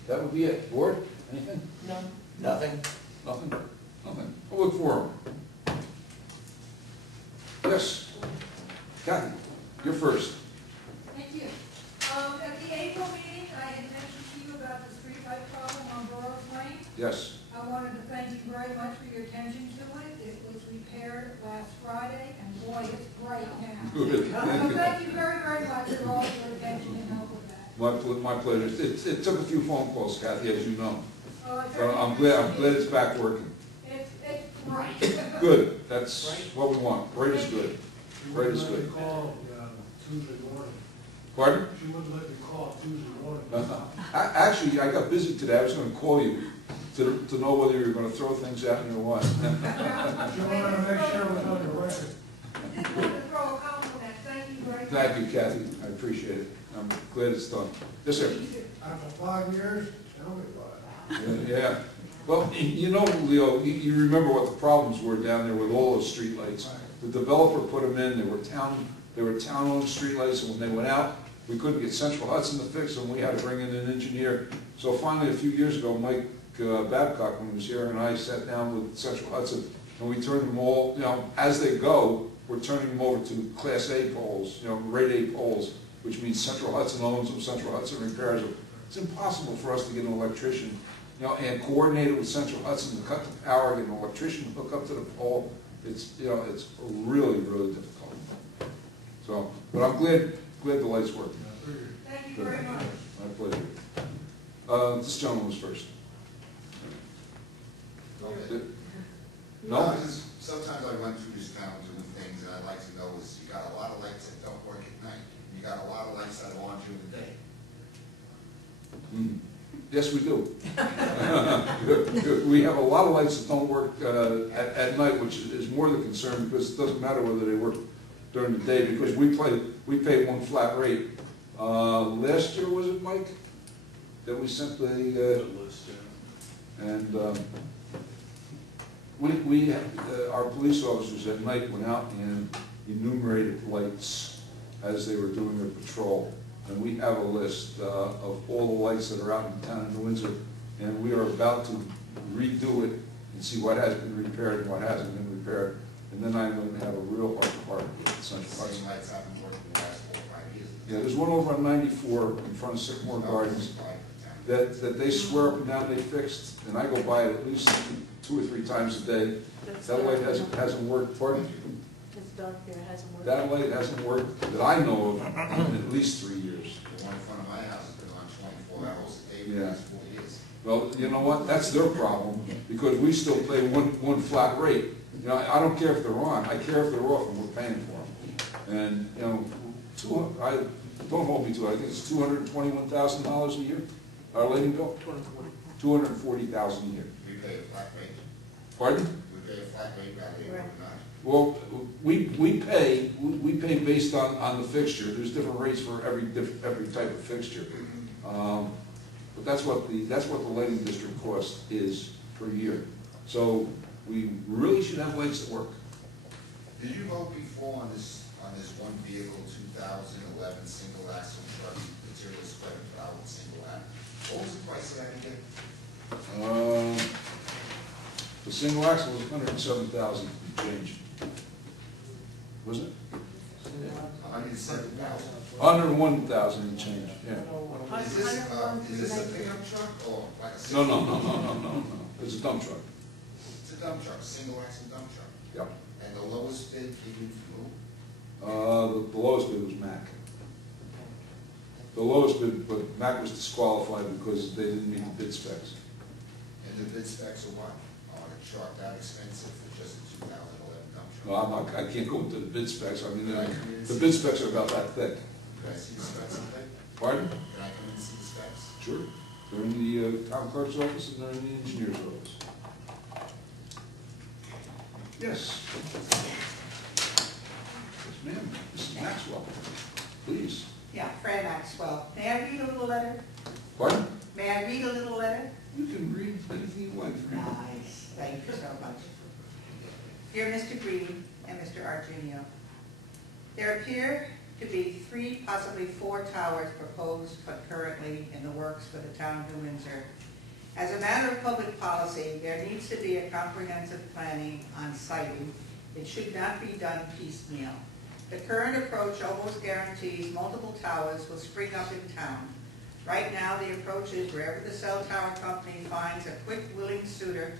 That would be it. Board, anything? No. Nothing? Nothing? Nothing. Public forum. Yes. Kathy, you're first. Thank you. At the April meeting, I had mentioned to you about the streetlight problem on Burroughs Lane. Yes. I wanted to thank you very much for your attention to it. It was repaired last Friday, and boy, it's bright now. Good. So thank you very, very much for all your attention and help with that. My pleasure. It took a few phone calls, Kathy, as you know. Oh, it's But I'm glad it's back working. It's, my Right. Good, that's what we want. Bright is good. Bright is good. Call Tuesday morning. Pardon? She wouldn't let me call Tuesday morning. Actually, I got busy today. I was gonna call you to know whether you were gonna throw things at me or what. She wanted to make sure it was on the record. I just wanted to throw a compliment. Thank you very much. Thank you, Kathy. I appreciate it. I'm glad it's done. Yes, sir. After 5 years, tell me about it. Yeah. Well, you know, Leo, you remember what the problems were down there with all those streetlights. The developer put them in. They were town-owned streetlights, and when they went out, we couldn't get Central Hudson to fix them. We had to bring in an engineer. So finally, a few years ago, Mike Babcock, when he was here, and I sat down with Central Hudson, and we turned them all, as they go, we're turning them over to Class A poles, Rate A poles, which means Central Hudson owns them, Central Hudson repairs them. It's impossible for us to get an electrician, and coordinate it with Central Hudson to cut the power, get an electrician to hook up to the pole. It's really, really difficult. So, but I'm glad the lights work. Thank you very much. My pleasure. This gentleman was first. No? Sometimes I run through this town doing things, and I'd like to know is you got a lot of lights that don't work at night. You got a lot of lights that are on during the day. Yes, we do. We have a lot of lights that don't work at night, which is more the concern, because it doesn't matter whether they work during the day, because we pay one flat rate. Last year, was it, Mike? That we sent the list, and our police officers at night went out and enumerated lights as they were doing their patrol. And we have a list of all the lights that are out in town in Windsor, and we are about to redo it and see what has been repaired and what hasn't been repaired. And then I'm going to have a real heart with Central Hudson. Same lights haven't worked in the last 4 or 5 years. Yeah, there's one over on 94 in front of Sycamore Gardens that they swear up and down they fixed, and I go by it at least 2 or 3 times a day. That light hasn't worked. Pardon? It's dark there, it hasn't worked. That light hasn't worked that I know of in at least 3 years. The one in front of my house has been on 24 hours a day for Yeah. the last 4 years. Well, you know what? That's their problem, because we still pay one flat rate. I don't care if they're on. I care if they're off, and we're paying for them. And don't hold me to it. I think it's $221,000 a year. Our lighting bill. $240,000 a year. We pay a flat rate. Pardon? We pay a flat rate rather than not. Well, we pay based on the fixture. There's different rates for every type of fixture. But that's what the lighting district cost is per year. So we really should have lights that work. Did you vote before on this one vehicle, 2011 single axle truck, material spread valve single axle? What was the price of that again? The single axle was 107,000 change. Wasn't it? 107,000. 101,000 and change. Yeah. Is this a pickup truck or like a? No. It's a dump truck. It's a dump truck, single axle dump truck. Yep. And the lowest bid came in from who? The lowest bid was Mac. The lowest bid, but Mac was disqualified because they didn't meet the bid specs. And the bid specs are what? Are the truck that expensive for just a 2011 dump truck? No, I can't go into the bid specs. I mean, the bid specs are about that thick. Can I see the specs of it? Pardon? Can I come and see the specs? Sure. They're in the town clerk's office and they're in the engineer's office. Yes. Yes, ma'am. Mrs. Maxwell, please. Yeah, Fran Maxwell. May I read a little letter? Pardon? May I read a little letter? You can read anything you like. Nice, thank you so much. Dear Mr. Green and Mr. Argenio, there appear to be 3, possibly 4 towers proposed but currently in the works for the town of New Windsor. As a matter of public policy, there needs to be a comprehensive planning on siting. It should not be done piecemeal. The current approach almost guarantees multiple towers will spring up in town. Right now, the approach is wherever the cell tower company finds a quick, willing suitor,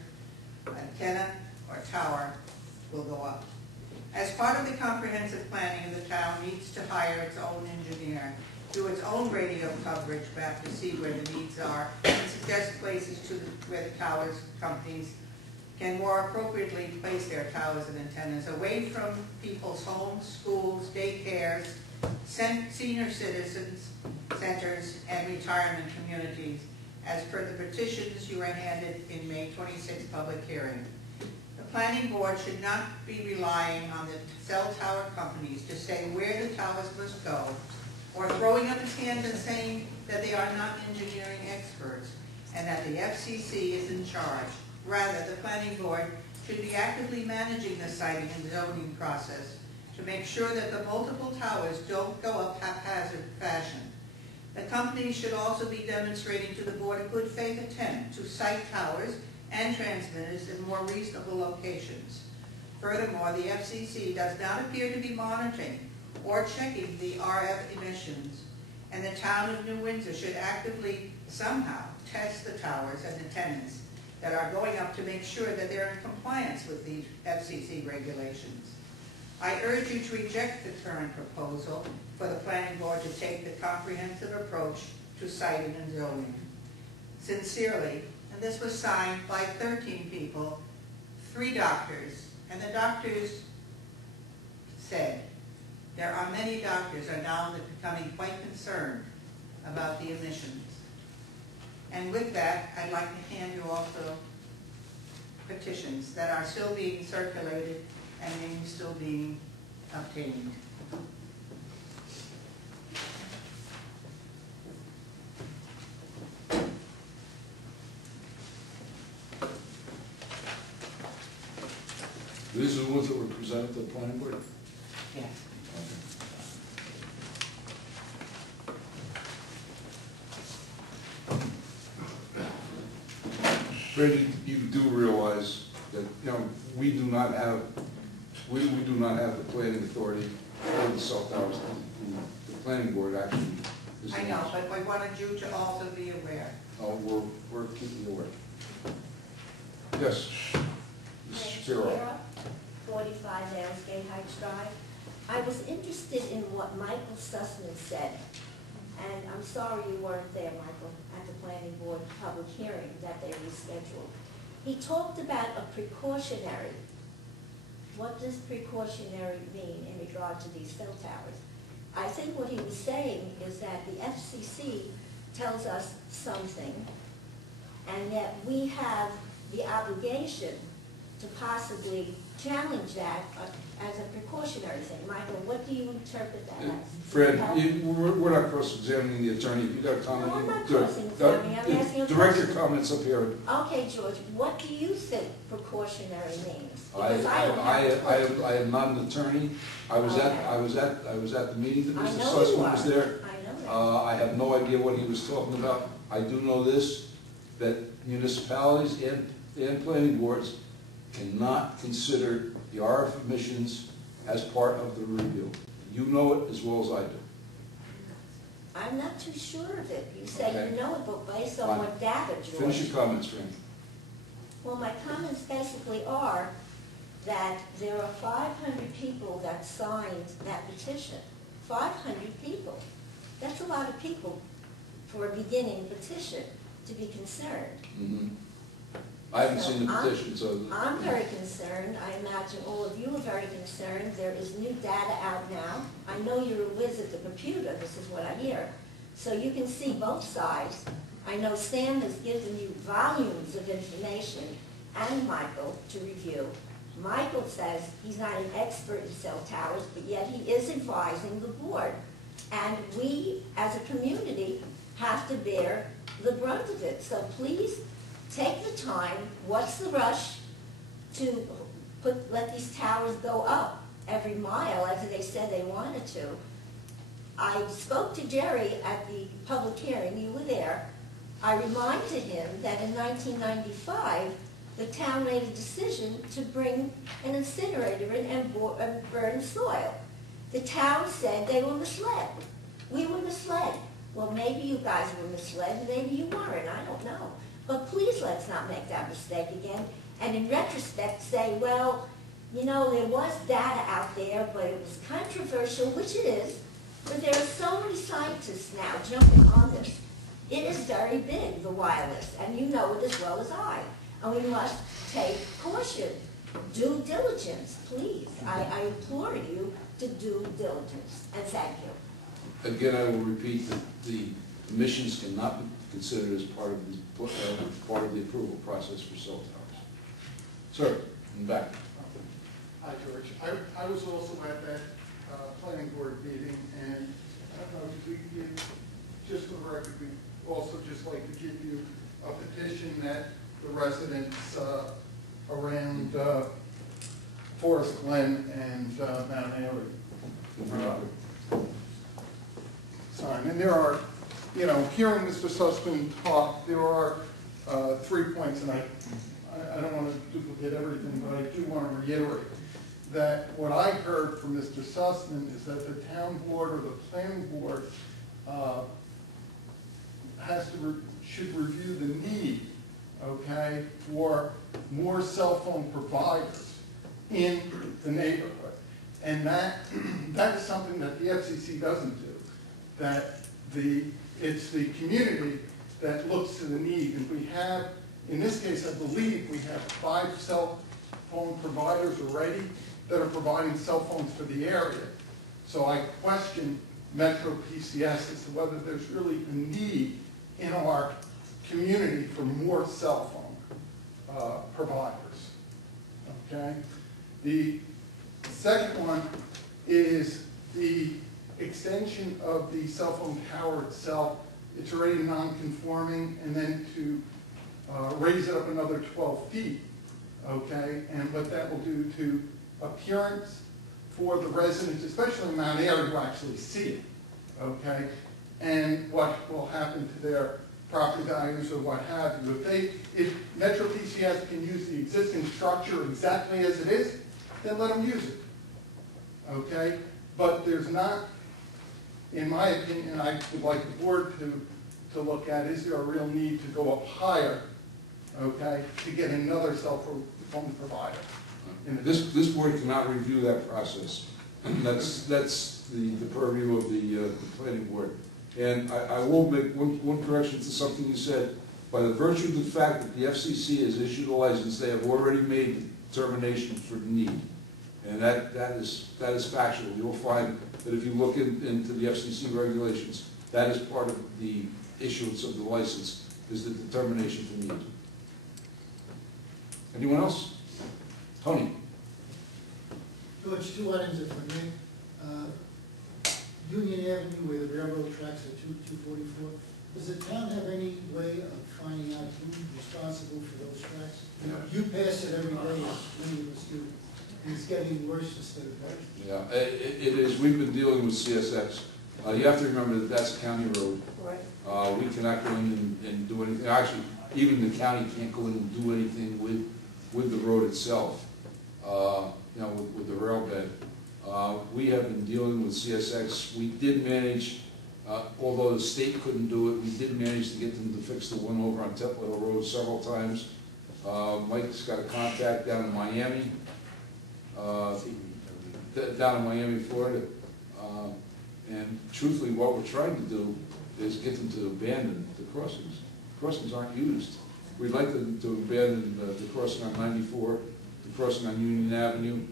antenna or tower will go up. As part of the comprehensive planning, the town needs to hire its own engineer, do its own radio coverage map to see where the needs are, and suggest places where the towers companies can more appropriately place their towers and antennas away from people's homes, schools, daycares, senior citizens centers, and retirement communities, as per the petitions you were handed in May 26th public hearing. The planning board should not be relying on the cell tower companies to say where the towers must go, or throwing up its hand and saying that they are not engineering experts and that the FCC is in charge. Rather, the planning board should be actively managing the siting and zoning process to make sure that the multiple towers don't go up haphazard fashion. The companies should also be demonstrating to the board a good faith attempt to site towers and transmitters in more reasonable locations. Furthermore, the FCC does not appear to be monitoring or checking the RF emissions, and the town of New Windsor should actively somehow test the towers and antennas that are going up to make sure that they're in compliance with the FCC regulations. I urge you to reject the current proposal for the planning board to take the comprehensive approach to siting and zoning. Sincerely, and this was signed by 13 people, 3 doctors, and the doctors said, there are many doctors are now becoming quite concerned about the emissions. And with that, I'd like to hand you also petitions that are still being circulated and names still being obtained. These are the ones that were presented to the planning board? Yes. Brady, you do realize that, you know, we do not have the planning authority or the cell towers. The planning board actually is. I know, but I wanted you to also be aware. Oh, we're keeping aware. Yes. Ms. Shapiro. 45 Downsgate Heights Drive. I was interested in what Michael Sussman said, and I'm sorry you weren't there, Michael, at the planning board public hearing that they rescheduled. He talked about a precautionary. What does precautionary mean in regard to these cell towers? I think what he was saying is that the FCC tells us something, and yet we have the obligation to possibly challenge that as a precautionary thing. Michael, what do you interpret that as? Fred, we're not cross-examining the attorney. If you got a comment, No, I'm not do it. cross-examining. I'm asking a Direct question. your comments up here. Okay, George, what do you think precautionary means? I Because I don't have a clue. am not an attorney. I was Okay. at the meeting that I Mr. know you Sussman was are. there. I know that. I have no idea what he was talking about. I do know this, that municipalities and planning boards cannot consider the RF emissions as part of the review. You know it as well as I do. I'm not too sure of it. You say Okay. you know it, but based on Fine. what data, George? Finish your comments, Frank. Well, my comments basically are that there are 500 people that signed that petition. 500 people. That's a lot of people for a beginning petition to be concerned. Mhm. I haven't seen the petition, so. I'm very concerned. I imagine all of you are very concerned. There is new data out now. I know you're a whiz at the computer. This is what I hear. So you can see both sides. I know Sam has given you volumes of information, and Michael, to review. Michael says he's not an expert in cell towers, but yet he is advising the board. And we, as a community, have to bear the brunt of it. So please, take the time. What's the rush to let these towers go up every mile, as they said they wanted to? I spoke to Jerry at the public hearing. You were there. I reminded him that in 1995, the town made a decision to bring an incinerator in and burn soil. The town said they were misled. We were misled. Well, maybe you guys were misled, maybe you weren't, I don't know. But please let's not make that mistake again. And in retrospect say, well, you know, there was data out there, but it was controversial, which it is. But there are so many scientists now jumping on this. It is very big, the wireless, and you know it as well as I. and we must take caution. Due diligence, please. I implore you to due diligence, and thank you. Again, I will repeat that the emissions cannot be considered as part of the approval process for cell towers. Sir, in the back. Hi, George. I was also at that planning board meeting, and I don't know if we could give, just for the record, we also just like to give you a petition that the residents around Forest Glen and Mount Airy sign. And there are, you know, hearing Mr. Sussman talk, there are 3 points, and I don't want to duplicate everything, but I do want to reiterate that what I heard from Mr. Sussman is that the town board or the planning board should review the need, okay, for more cell phone providers in the neighborhood. And that is something that the FCC doesn't do. That it's the community that looks to the need. And we have, in this case, I believe we have 5 cell phone providers already that are providing cell phones for the area. So I question Metro PCS as to whether there's really a need in our community for more cell phone providers. Okay? The second one is the extension of the cell phone tower itself. It's already non-conforming, and then to raise it up another 12 feet, okay? And what that will do to appearance for the residents, especially in Mount Airy, who actually see it, okay? And what will happen to their property values or what have you. If Metro PCS can use the existing structure exactly as it is, then let them use it, okay? But there's not, in my opinion, I would like the board to look at, is there a real need to go up higher, okay, to get another cell phone provider? This board cannot review that process. That's the purview of the planning board. And I will make one correction to something you said. By the virtue of the fact that the FCC has issued a license, they have already made the determination for the need. And that is factual. You'll find that if you look into the FCC regulations, that is part of the issuance of the license, is the determination for need. Anyone else? Tony. George, 2 items if I may. Union Avenue where the railroad tracks are 244. Does the town have any way of finding out who's responsible for those tracks? You pass it every day, as many of us do. It's getting worse instead of better. Yeah, it is. We've been dealing with CSX. You have to remember that that's a county road. Right. We cannot go in and do anything. Actually, even the county can't go in and do anything with the road itself, with the rail bed. We have been dealing with CSX. We did manage, although the state couldn't do it, we did manage to get them to fix the one over on Temple Hill Road several times. Mike's got a contact down in Miami, Florida. And truthfully, what we're trying to do is get them to abandon the crossings. Crossings aren't used. We'd like them to abandon the crossing on 94, the crossing on Union Avenue,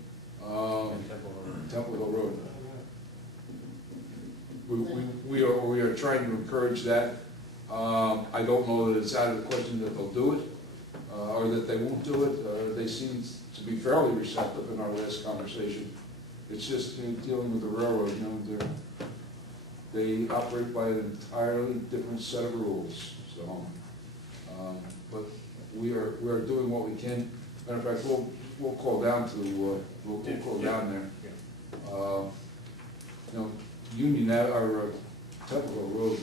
Temple Hill Road. We are trying to encourage that. I don't know that it's out of the question that they'll do it or that they won't do it. They seem to be fairly receptive in our last conversation. It's just dealing with the railroad. They operate by an entirely different set of rules. So, but we are doing what we can. Matter of fact, we'll call down to we'll call down there. Union or Temple Hill Road,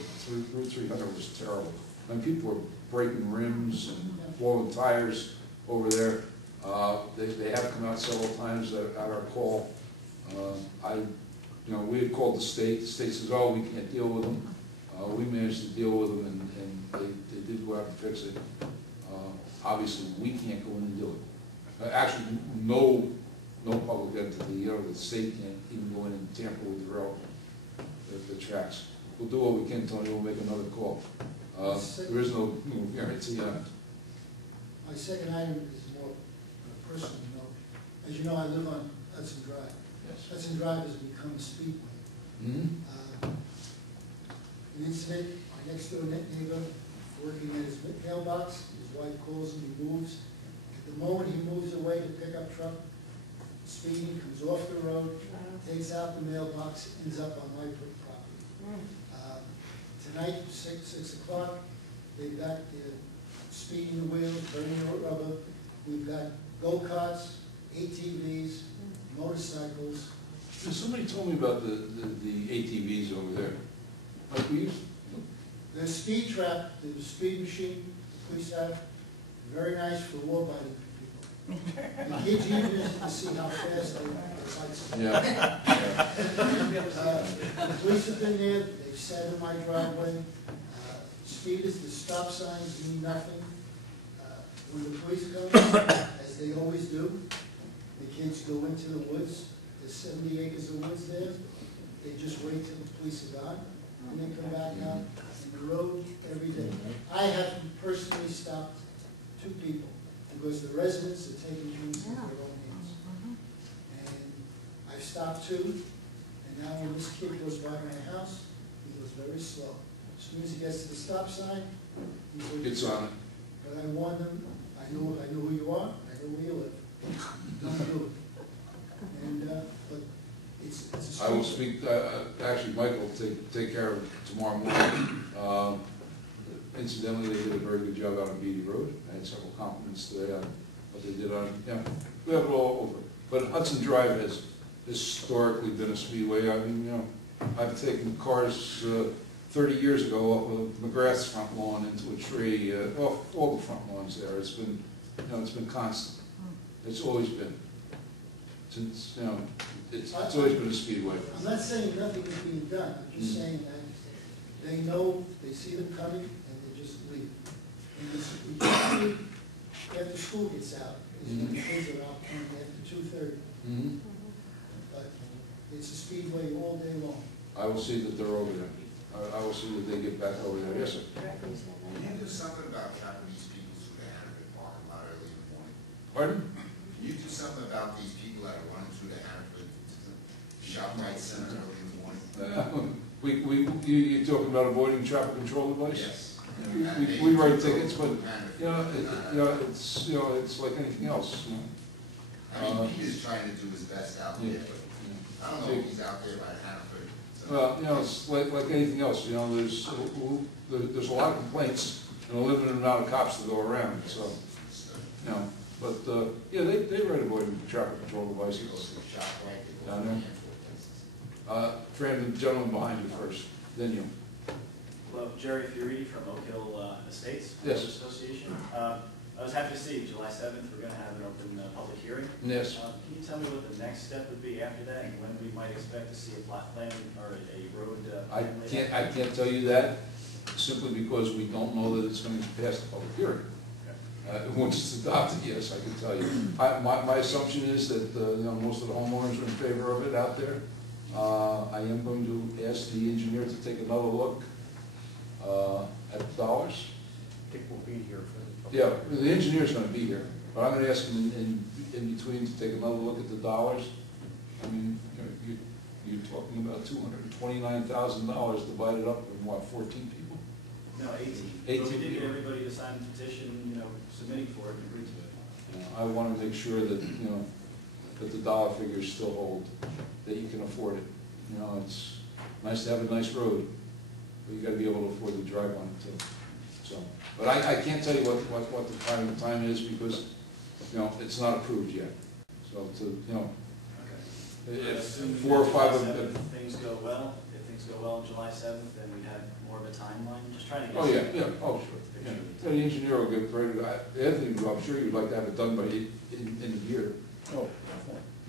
Route 300 was terrible. And people were breaking rims and blowing tires over there. They have come out several times at our call. We had called the state. The state says, "Oh, we can't deal with them." We managed to deal with them, and they did go out and fix it. Obviously, we can't go in and do it. Actually, no public entity, the state can't even go in and tamper with the railroad, the tracks. We'll do what we can, Tony. We'll make another call. There is no guarantee on it. My second item is more on a personal note. As you know, I live on Hudson Drive. Yes. Hudson Drive has become a speedway. An incident, my next door neighbor, working at his mailbox, his wife calls him, he moves. At the moment he moves away to pick up truck, speeding, comes off the road, takes out the mailbox, ends up on my property. Tonight, 6 o'clock, they've got speeding the wheels, burning the rubber. We've got go-karts, ATVs, motorcycles. Somebody told me about the ATVs over there. Like we used. The speed trap, the speed machine, the police have, very nice for law-abiding people. The kids use it to see how fast they fight. Yeah. The police have been there, they've sat in my driveway. Speeders, the stop signs mean nothing. When the police come, as they always do, the kids go into the woods. There's 70 acres of woods there. They just wait till the police are gone, and they come back out on the road every day. I have personally stopped 2 people because the residents are taking things in their own hands. And I've stopped 2, and now when this kid goes by my house, he goes very slow. As soon as he gets to the stop sign, he goes. It's on it. But I warn them, I know who you are, I know where you live. Don't do it. And, but it's a street. I will speak, actually, Michael will take care of it tomorrow morning. Incidentally, they did a very good job out on Beatty Road. I had several compliments today on what they did on, we have it all over. But Hudson Drive has historically been a speedway. I mean, I've taken cars 30 years ago off of McGrath's front lawn into a tree, off all the front lawns there. It's been, it's been constant. It's always been. Since, it's always been a speedway. I'm not saying nothing is being done, I'm just saying that they know, they see them coming, and they just leave. And this, usually, after school gets out, is when the kids are out playing after 2:30. But it's a speedway all day long. I will see that they're over there. I will see that they get back over there. Yes, sir. Can you do something about trapping these people through the Hannaford parking lot early in the morning? Pardon? Can you do something about these people that are running through the Hannaford ShopRite Center early in the morning? You're talking about avoiding traffic control device? Yes. We write tickets, but it's like anything else. I mean, Peter's trying to do his best out there, but I don't know if he's out there by Hannaford. Well, it's like anything else. There's a lot of complaints and a limited amount of cops to go around. So, but they write avoiding traffic control devices. Down there. Fran, the gentleman behind you first, then you. Hello, Jerry Fioriti from Oak Hill Estates Yes. Association. I was happy to see July 7th we're going to have an open public hearing. Yes. Can you tell me what the next step would be after that, and when we might expect to see a plot plan or a road plan laid out? I can't tell you that simply because we don't know that it's going to pass the public hearing. Once it's adopted, yes, I can tell you. My assumption is that most of the homeowners are in favor of it out there. I am going to ask the engineer to take another look at the dollars. I think we'll be here for the. Yeah, the engineer's going to be here, but I'm going to ask him in between to take another look at the dollars. I mean, you're talking about $229,000 divided up in what, 14 people? No, 18. 18 But we did get people. everybody to sign the petition, submitting for it and agree to it. I want to make sure that, that the dollar figures still hold, that you can afford it. It's nice to have a nice road, but you got to be able to afford to drive on it too. So, but I can't tell you what the time is because, it's not approved yet. So if Assuming 4 or 5 of July them. 7th, things go well, if things go well on July 7th, then we'd have more of a timeline, just trying to get. Oh, yeah, oh, sure. Yeah. The engineer will get ready to, Anthony, I'm sure you'd like to have it done by in the year. Oh,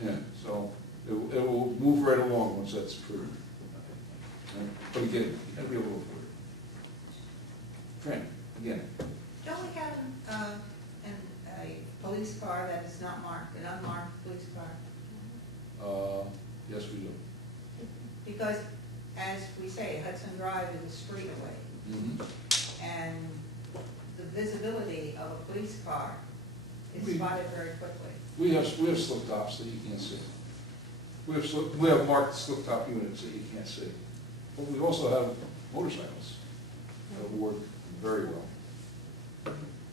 Yeah, so it will move right along once that's approved. But again, you gotta be able to afford it. Fran, again. Don't we have a police car that is not marked, an unmarked police car? Yes, we do. Because, as we say, Hudson Drive is a streetway, and the visibility of a police car It's spotted very quickly. We have slip tops that you can't see. We have marked slip top units that you can't see. But we also have motorcycles that work very well.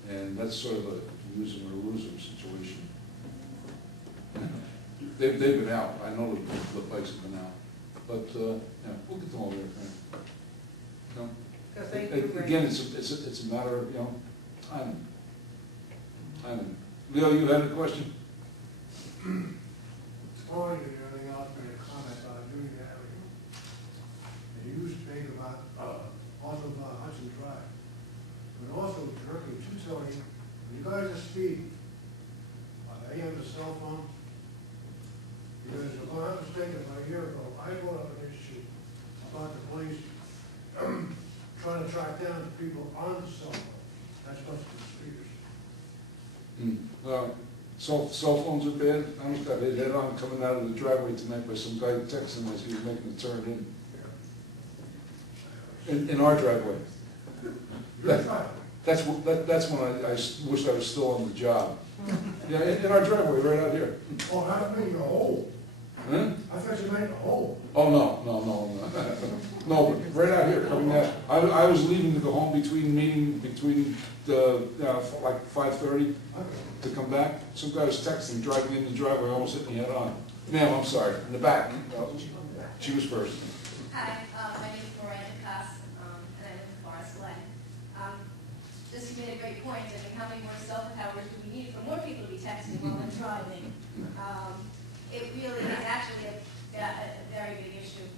And that's sort of a use them or lose them situation. They've been out. I know the bikes have been out. But, yeah, we'll get them all there. You know, again, it's a matter of, you know, timing. Timing. Leo, you had a question? Before you do anything else, make a comment on doing that area. You used to think about, also about Hudson Drive, but also directly to Tony, when you guys are speeding, are they on the cell phone? Because if I'm not mistaken, about a year ago, I brought up an issue about the police trying to track down the people on the cell phone. That's what's the speeders. Well, cell phones are bad. I was got hit head on coming out of the driveway tonight by some guy texting as he was making a turn in our driveway. That's when I wish I was still on the job. Yeah, in our driveway, right out here. Oh, I mean a hole. Huh? I thought you meant a hole. Oh, no. No, but right out here, coming out. I was leaving to go home between like 5:30 to come back. Some guy was texting, driving in the driveway, almost hit me head on. Ma'am, I'm sorry, in the back. No, she was first. Hi, my name is Miranda Koss, and I live in Forest Glen. Just made a great point. I mean, how many more cell towers do we need for more people to be texting while they're driving? It really is actually a very big issue.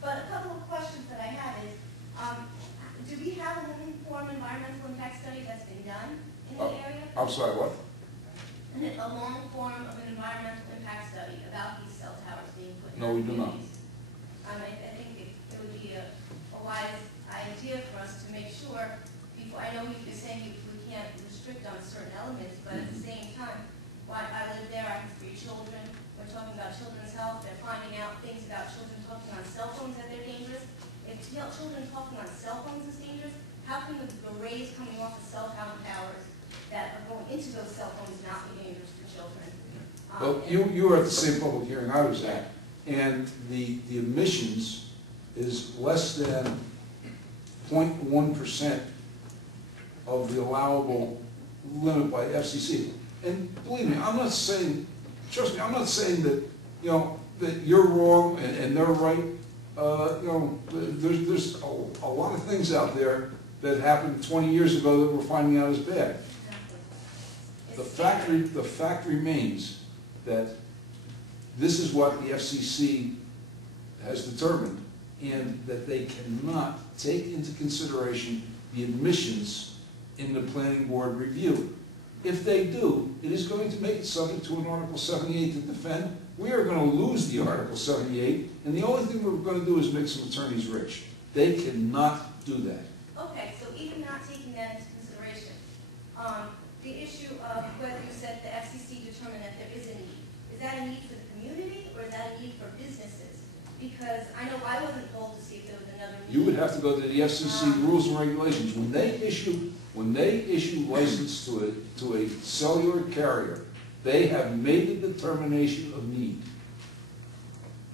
But a couple of questions that I have is, do we have a long-form environmental impact study that's been done in the area? I'm sorry, what? A long form of an environmental impact study about these cell towers being put in. No, we do not. I think it would be a wise idea for us to make sure, before, I know you're saying we can't restrict on certain elements, but at the same time, while I live there, I have 3 children, we're talking about children's health, they're finding out things about children talking on cell phones that they're dangerous. If children talking on cell phones is dangerous, how can the rays coming off the cell tower towers that are going into those cell phones not be dangerous to children? Well, you were at the same public hearing I was at, and the emissions is less than 0.1% of the allowable limit by FCC. And believe me, I'm not saying, trust me, I'm not saying that, you know, that you're wrong and they're right. You know, there's a lot of things out there that happened 20 years ago that we're finding out is bad. The fact remains that this is what the FCC has determined, and that they cannot take into consideration the emissions in the planning board review. If they do, it is going to make it subject to an Article 78 to defend. We are going to lose the Article 78, and the only thing we're going to do is make some attorneys rich. They cannot do that. Okay, so even not taking that into consideration, the issue of whether you said the FCC determined that there is a need, is that a need for the community or is that a need for businesses? Because I know I wasn't told to see if there was another need. You would have to go to the FCC rules and regulations. When they issue license to a cellular carrier, they have made a determination of need.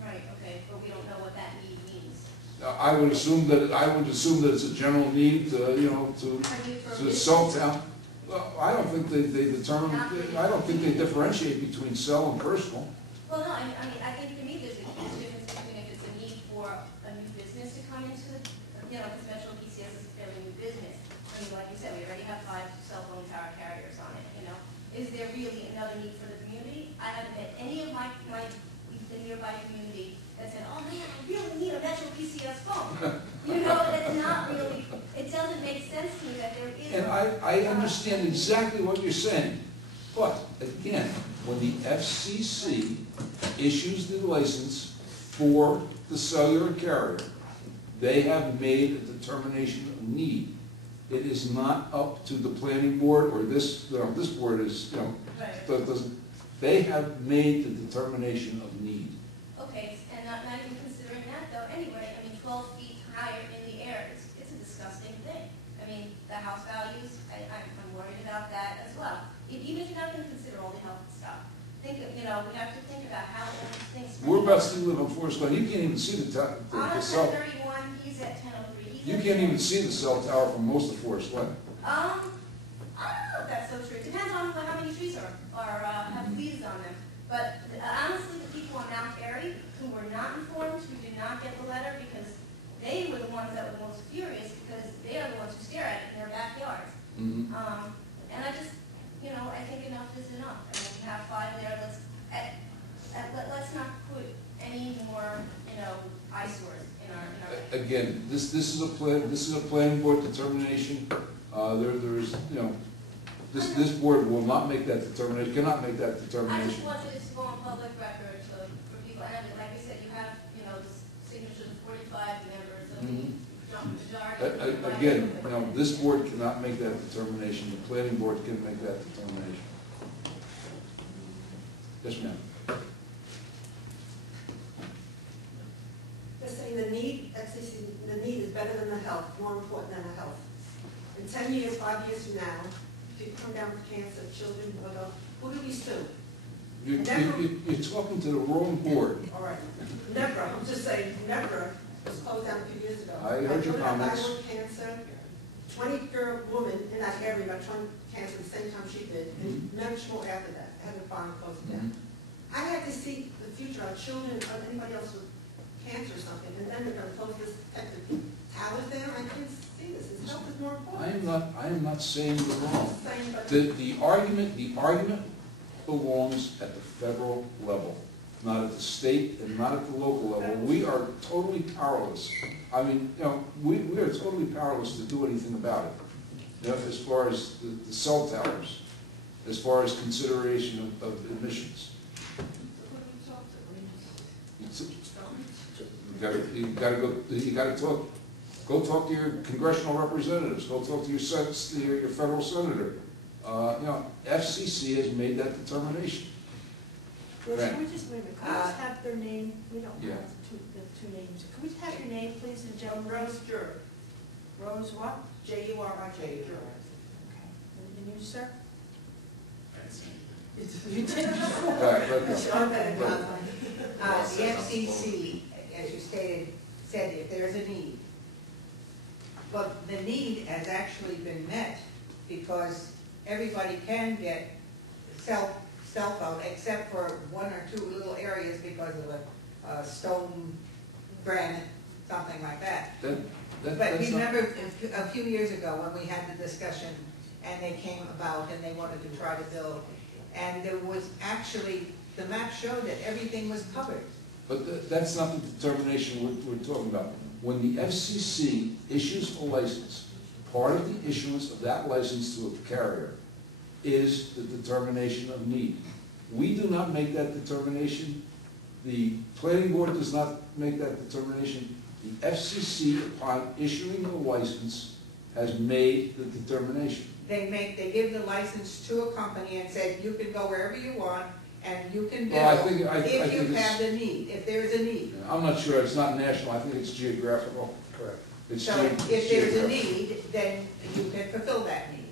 Right, okay, but we don't know what that need means. I would assume that it's a general need, you know, to cell town. Well, I don't think they determine. I don't think they differentiate between cell and personal. Well, no, I mean, I think to me there's a huge difference between if it's a need for a new business to come into the, you know, because Metro PCS is a fairly new business. I mean, like you said, we already have 5 cell phone tower carriers on it, you know. Is there really another need for the community? I haven't met any of the nearby community that said, oh man, I really need a Metro PCS phone. You know, that's not really, it doesn't make sense to me that there is. And I understand exactly what you're saying. But again, when the FCC issues the license for the cellular carrier, they have made a determination of need. It is not up to the planning board or this, you know, this board is, you know, doesn't. They have made the determination of need. Okay, and not even considering that though, anyway, I mean, 12 feet higher in the air, it's a disgusting thing. I mean, the house values, I'm worried about that as well. Even if you have think, we have to think about how all these things. Whereabouts do you live on Forest Glen? You can't even see the I'm at cell. 1031, he's at 1003. You can't even see the cell tower from most of Forest Glen. I don't know if that's so true. It depends on how many trees have leaves on them. But honestly, the people on Mount Airy who were not informed, who did not get the letter, because they were the ones that were most furious, because they are the ones who stare at it in their backyards. Mm-hmm. And I just, I think enough is enough. I mean, we have 5 there. Let's not put any more, eyesores in our. Again, this is a planning board determination. There is, this board will not make that determination, cannot make that I just determination. wanted it to go on public record for people, and like I said, you have, the signatures of 45 members of the majority. Again, this board cannot make that determination. The planning board can make that determination. Yes, ma'am. They're saying the need is better than the health, more important than the health. In 10 years, 5 years from now, people come down with cancer, children, who do we sue? You're talking to the wrong board. All right. Never, I'm just saying, never was closed down a few years ago. I heard your comments. I had cancer, 20-year woman in that area got cancer the same time she did, and much more after that. I had to finally close it down. I had to see the future of children or anybody else with cancer or something, and then they're going to close this type of towers down. I couldn't see this. His health is more important. I am not saying you're wrong. The argument belongs at the federal level, not at the state and not at the local level. We are totally powerless. I mean, we are totally powerless to do anything about it. As far as the cell towers, as far as consideration of emissions. You gotta go talk to your congressional representatives, go talk to your federal senator. FCC has made that determination. Rose, can we just, wait a minute, can we just have their name? We don't have the two names. Can we just have your name, please, and gentlemen? Rose Jur. Rose what? J-U-R-I. Okay. And you, sir? You did. Right, The FCC, as you stated, said if there's a need. But the need has actually been met because everybody can get cell phone except for 1 or 2 little areas because of a stone granite, something like that. But remember a few years ago when we had the discussion and they came about and they wanted to try to build, and there was actually, the map showed that everything was covered. But that's not the determination we're talking about. When the FCC issues a license, part of the issuance of that license to a carrier is the determination of need. We do not make that determination. The planning board does not make that determination. The FCC, upon issuing the license, has made the determination. They give the license to a company and said, you can go wherever you want, and you can build if you have the need, if there's a need. I'm not sure, it's not national, I think it's geographical. Correct. So if there's a need, then you can fulfill that need.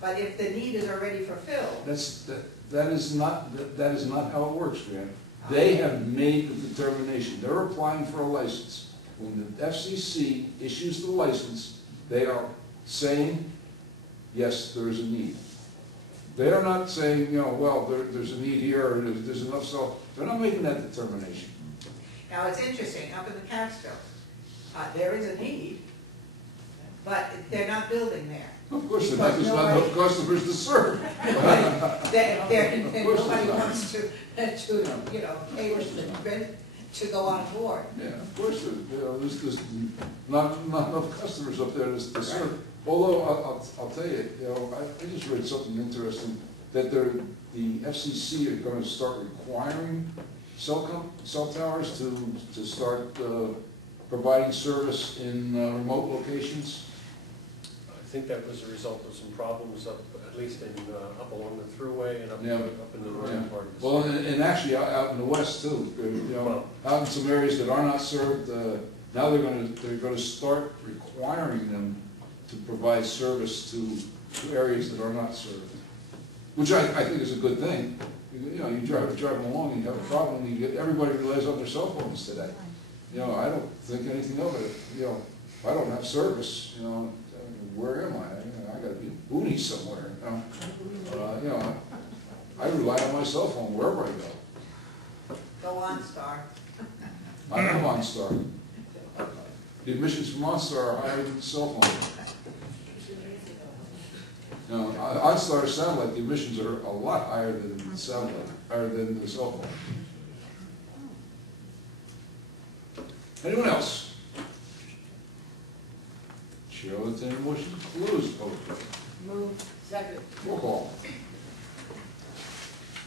But if the need is already fulfilled. That is not how it works, man. They have made the determination. They're applying for a license. When the FCC issues the license, they are saying, yes, there is a need. They are not saying, well, there's a need here, or there's enough, so they're not making that determination. Now, it's interesting, up in the Catskills, there is a need, but they're not building there. Of course, there's not enough customers to serve. Nobody wants to pay to go on board. Yeah, of course, there's not enough customers up there to serve. Although, I'll tell you, I just read something interesting, that the FCC are going to start requiring cell towers to start providing service in remote locations. I think that was a result of some problems up along the thruway and up in the northern part of the Well, and actually out in the west too. Out in some areas that are not served, now they're going to start requiring them to provide service to areas that are not served, which I think is a good thing. You know, you drive along and you have a problem, you get, everybody relies on their cell phones today. You know, I don't think anything of it, you know, if I don't have service, you know, where am I? You know, I gotta be booty somewhere, you know? You know, I rely on my cell phone wherever I go. Go on, Star. I am OnStar. The emissions from OnStar are higher than the cell phone. You know, OnStar satellite, the emissions are a lot higher than the satellite, higher than the cell phone. Anyone else? Chair will entertain a motion to close the public hearing. Move. Second. Roll call.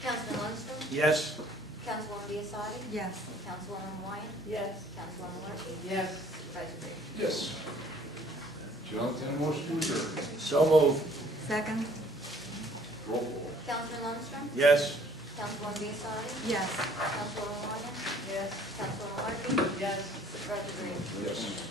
Councilman Lundstrom? Yes. Councilwoman Biassadi? Yes. Councilwoman Wyatt? Yes. Councilwoman Murphy? Yes. Supervisor Green? Yes. Chair will entertain a motion to adjourn. So move. Second. Roll call. Councilman Lundstrom? Yes. Councilwoman Biassadi? Yes. Councilwoman Wyatt? Yes. Councilwoman Murphy? Yes. Supervisor Green? Yes.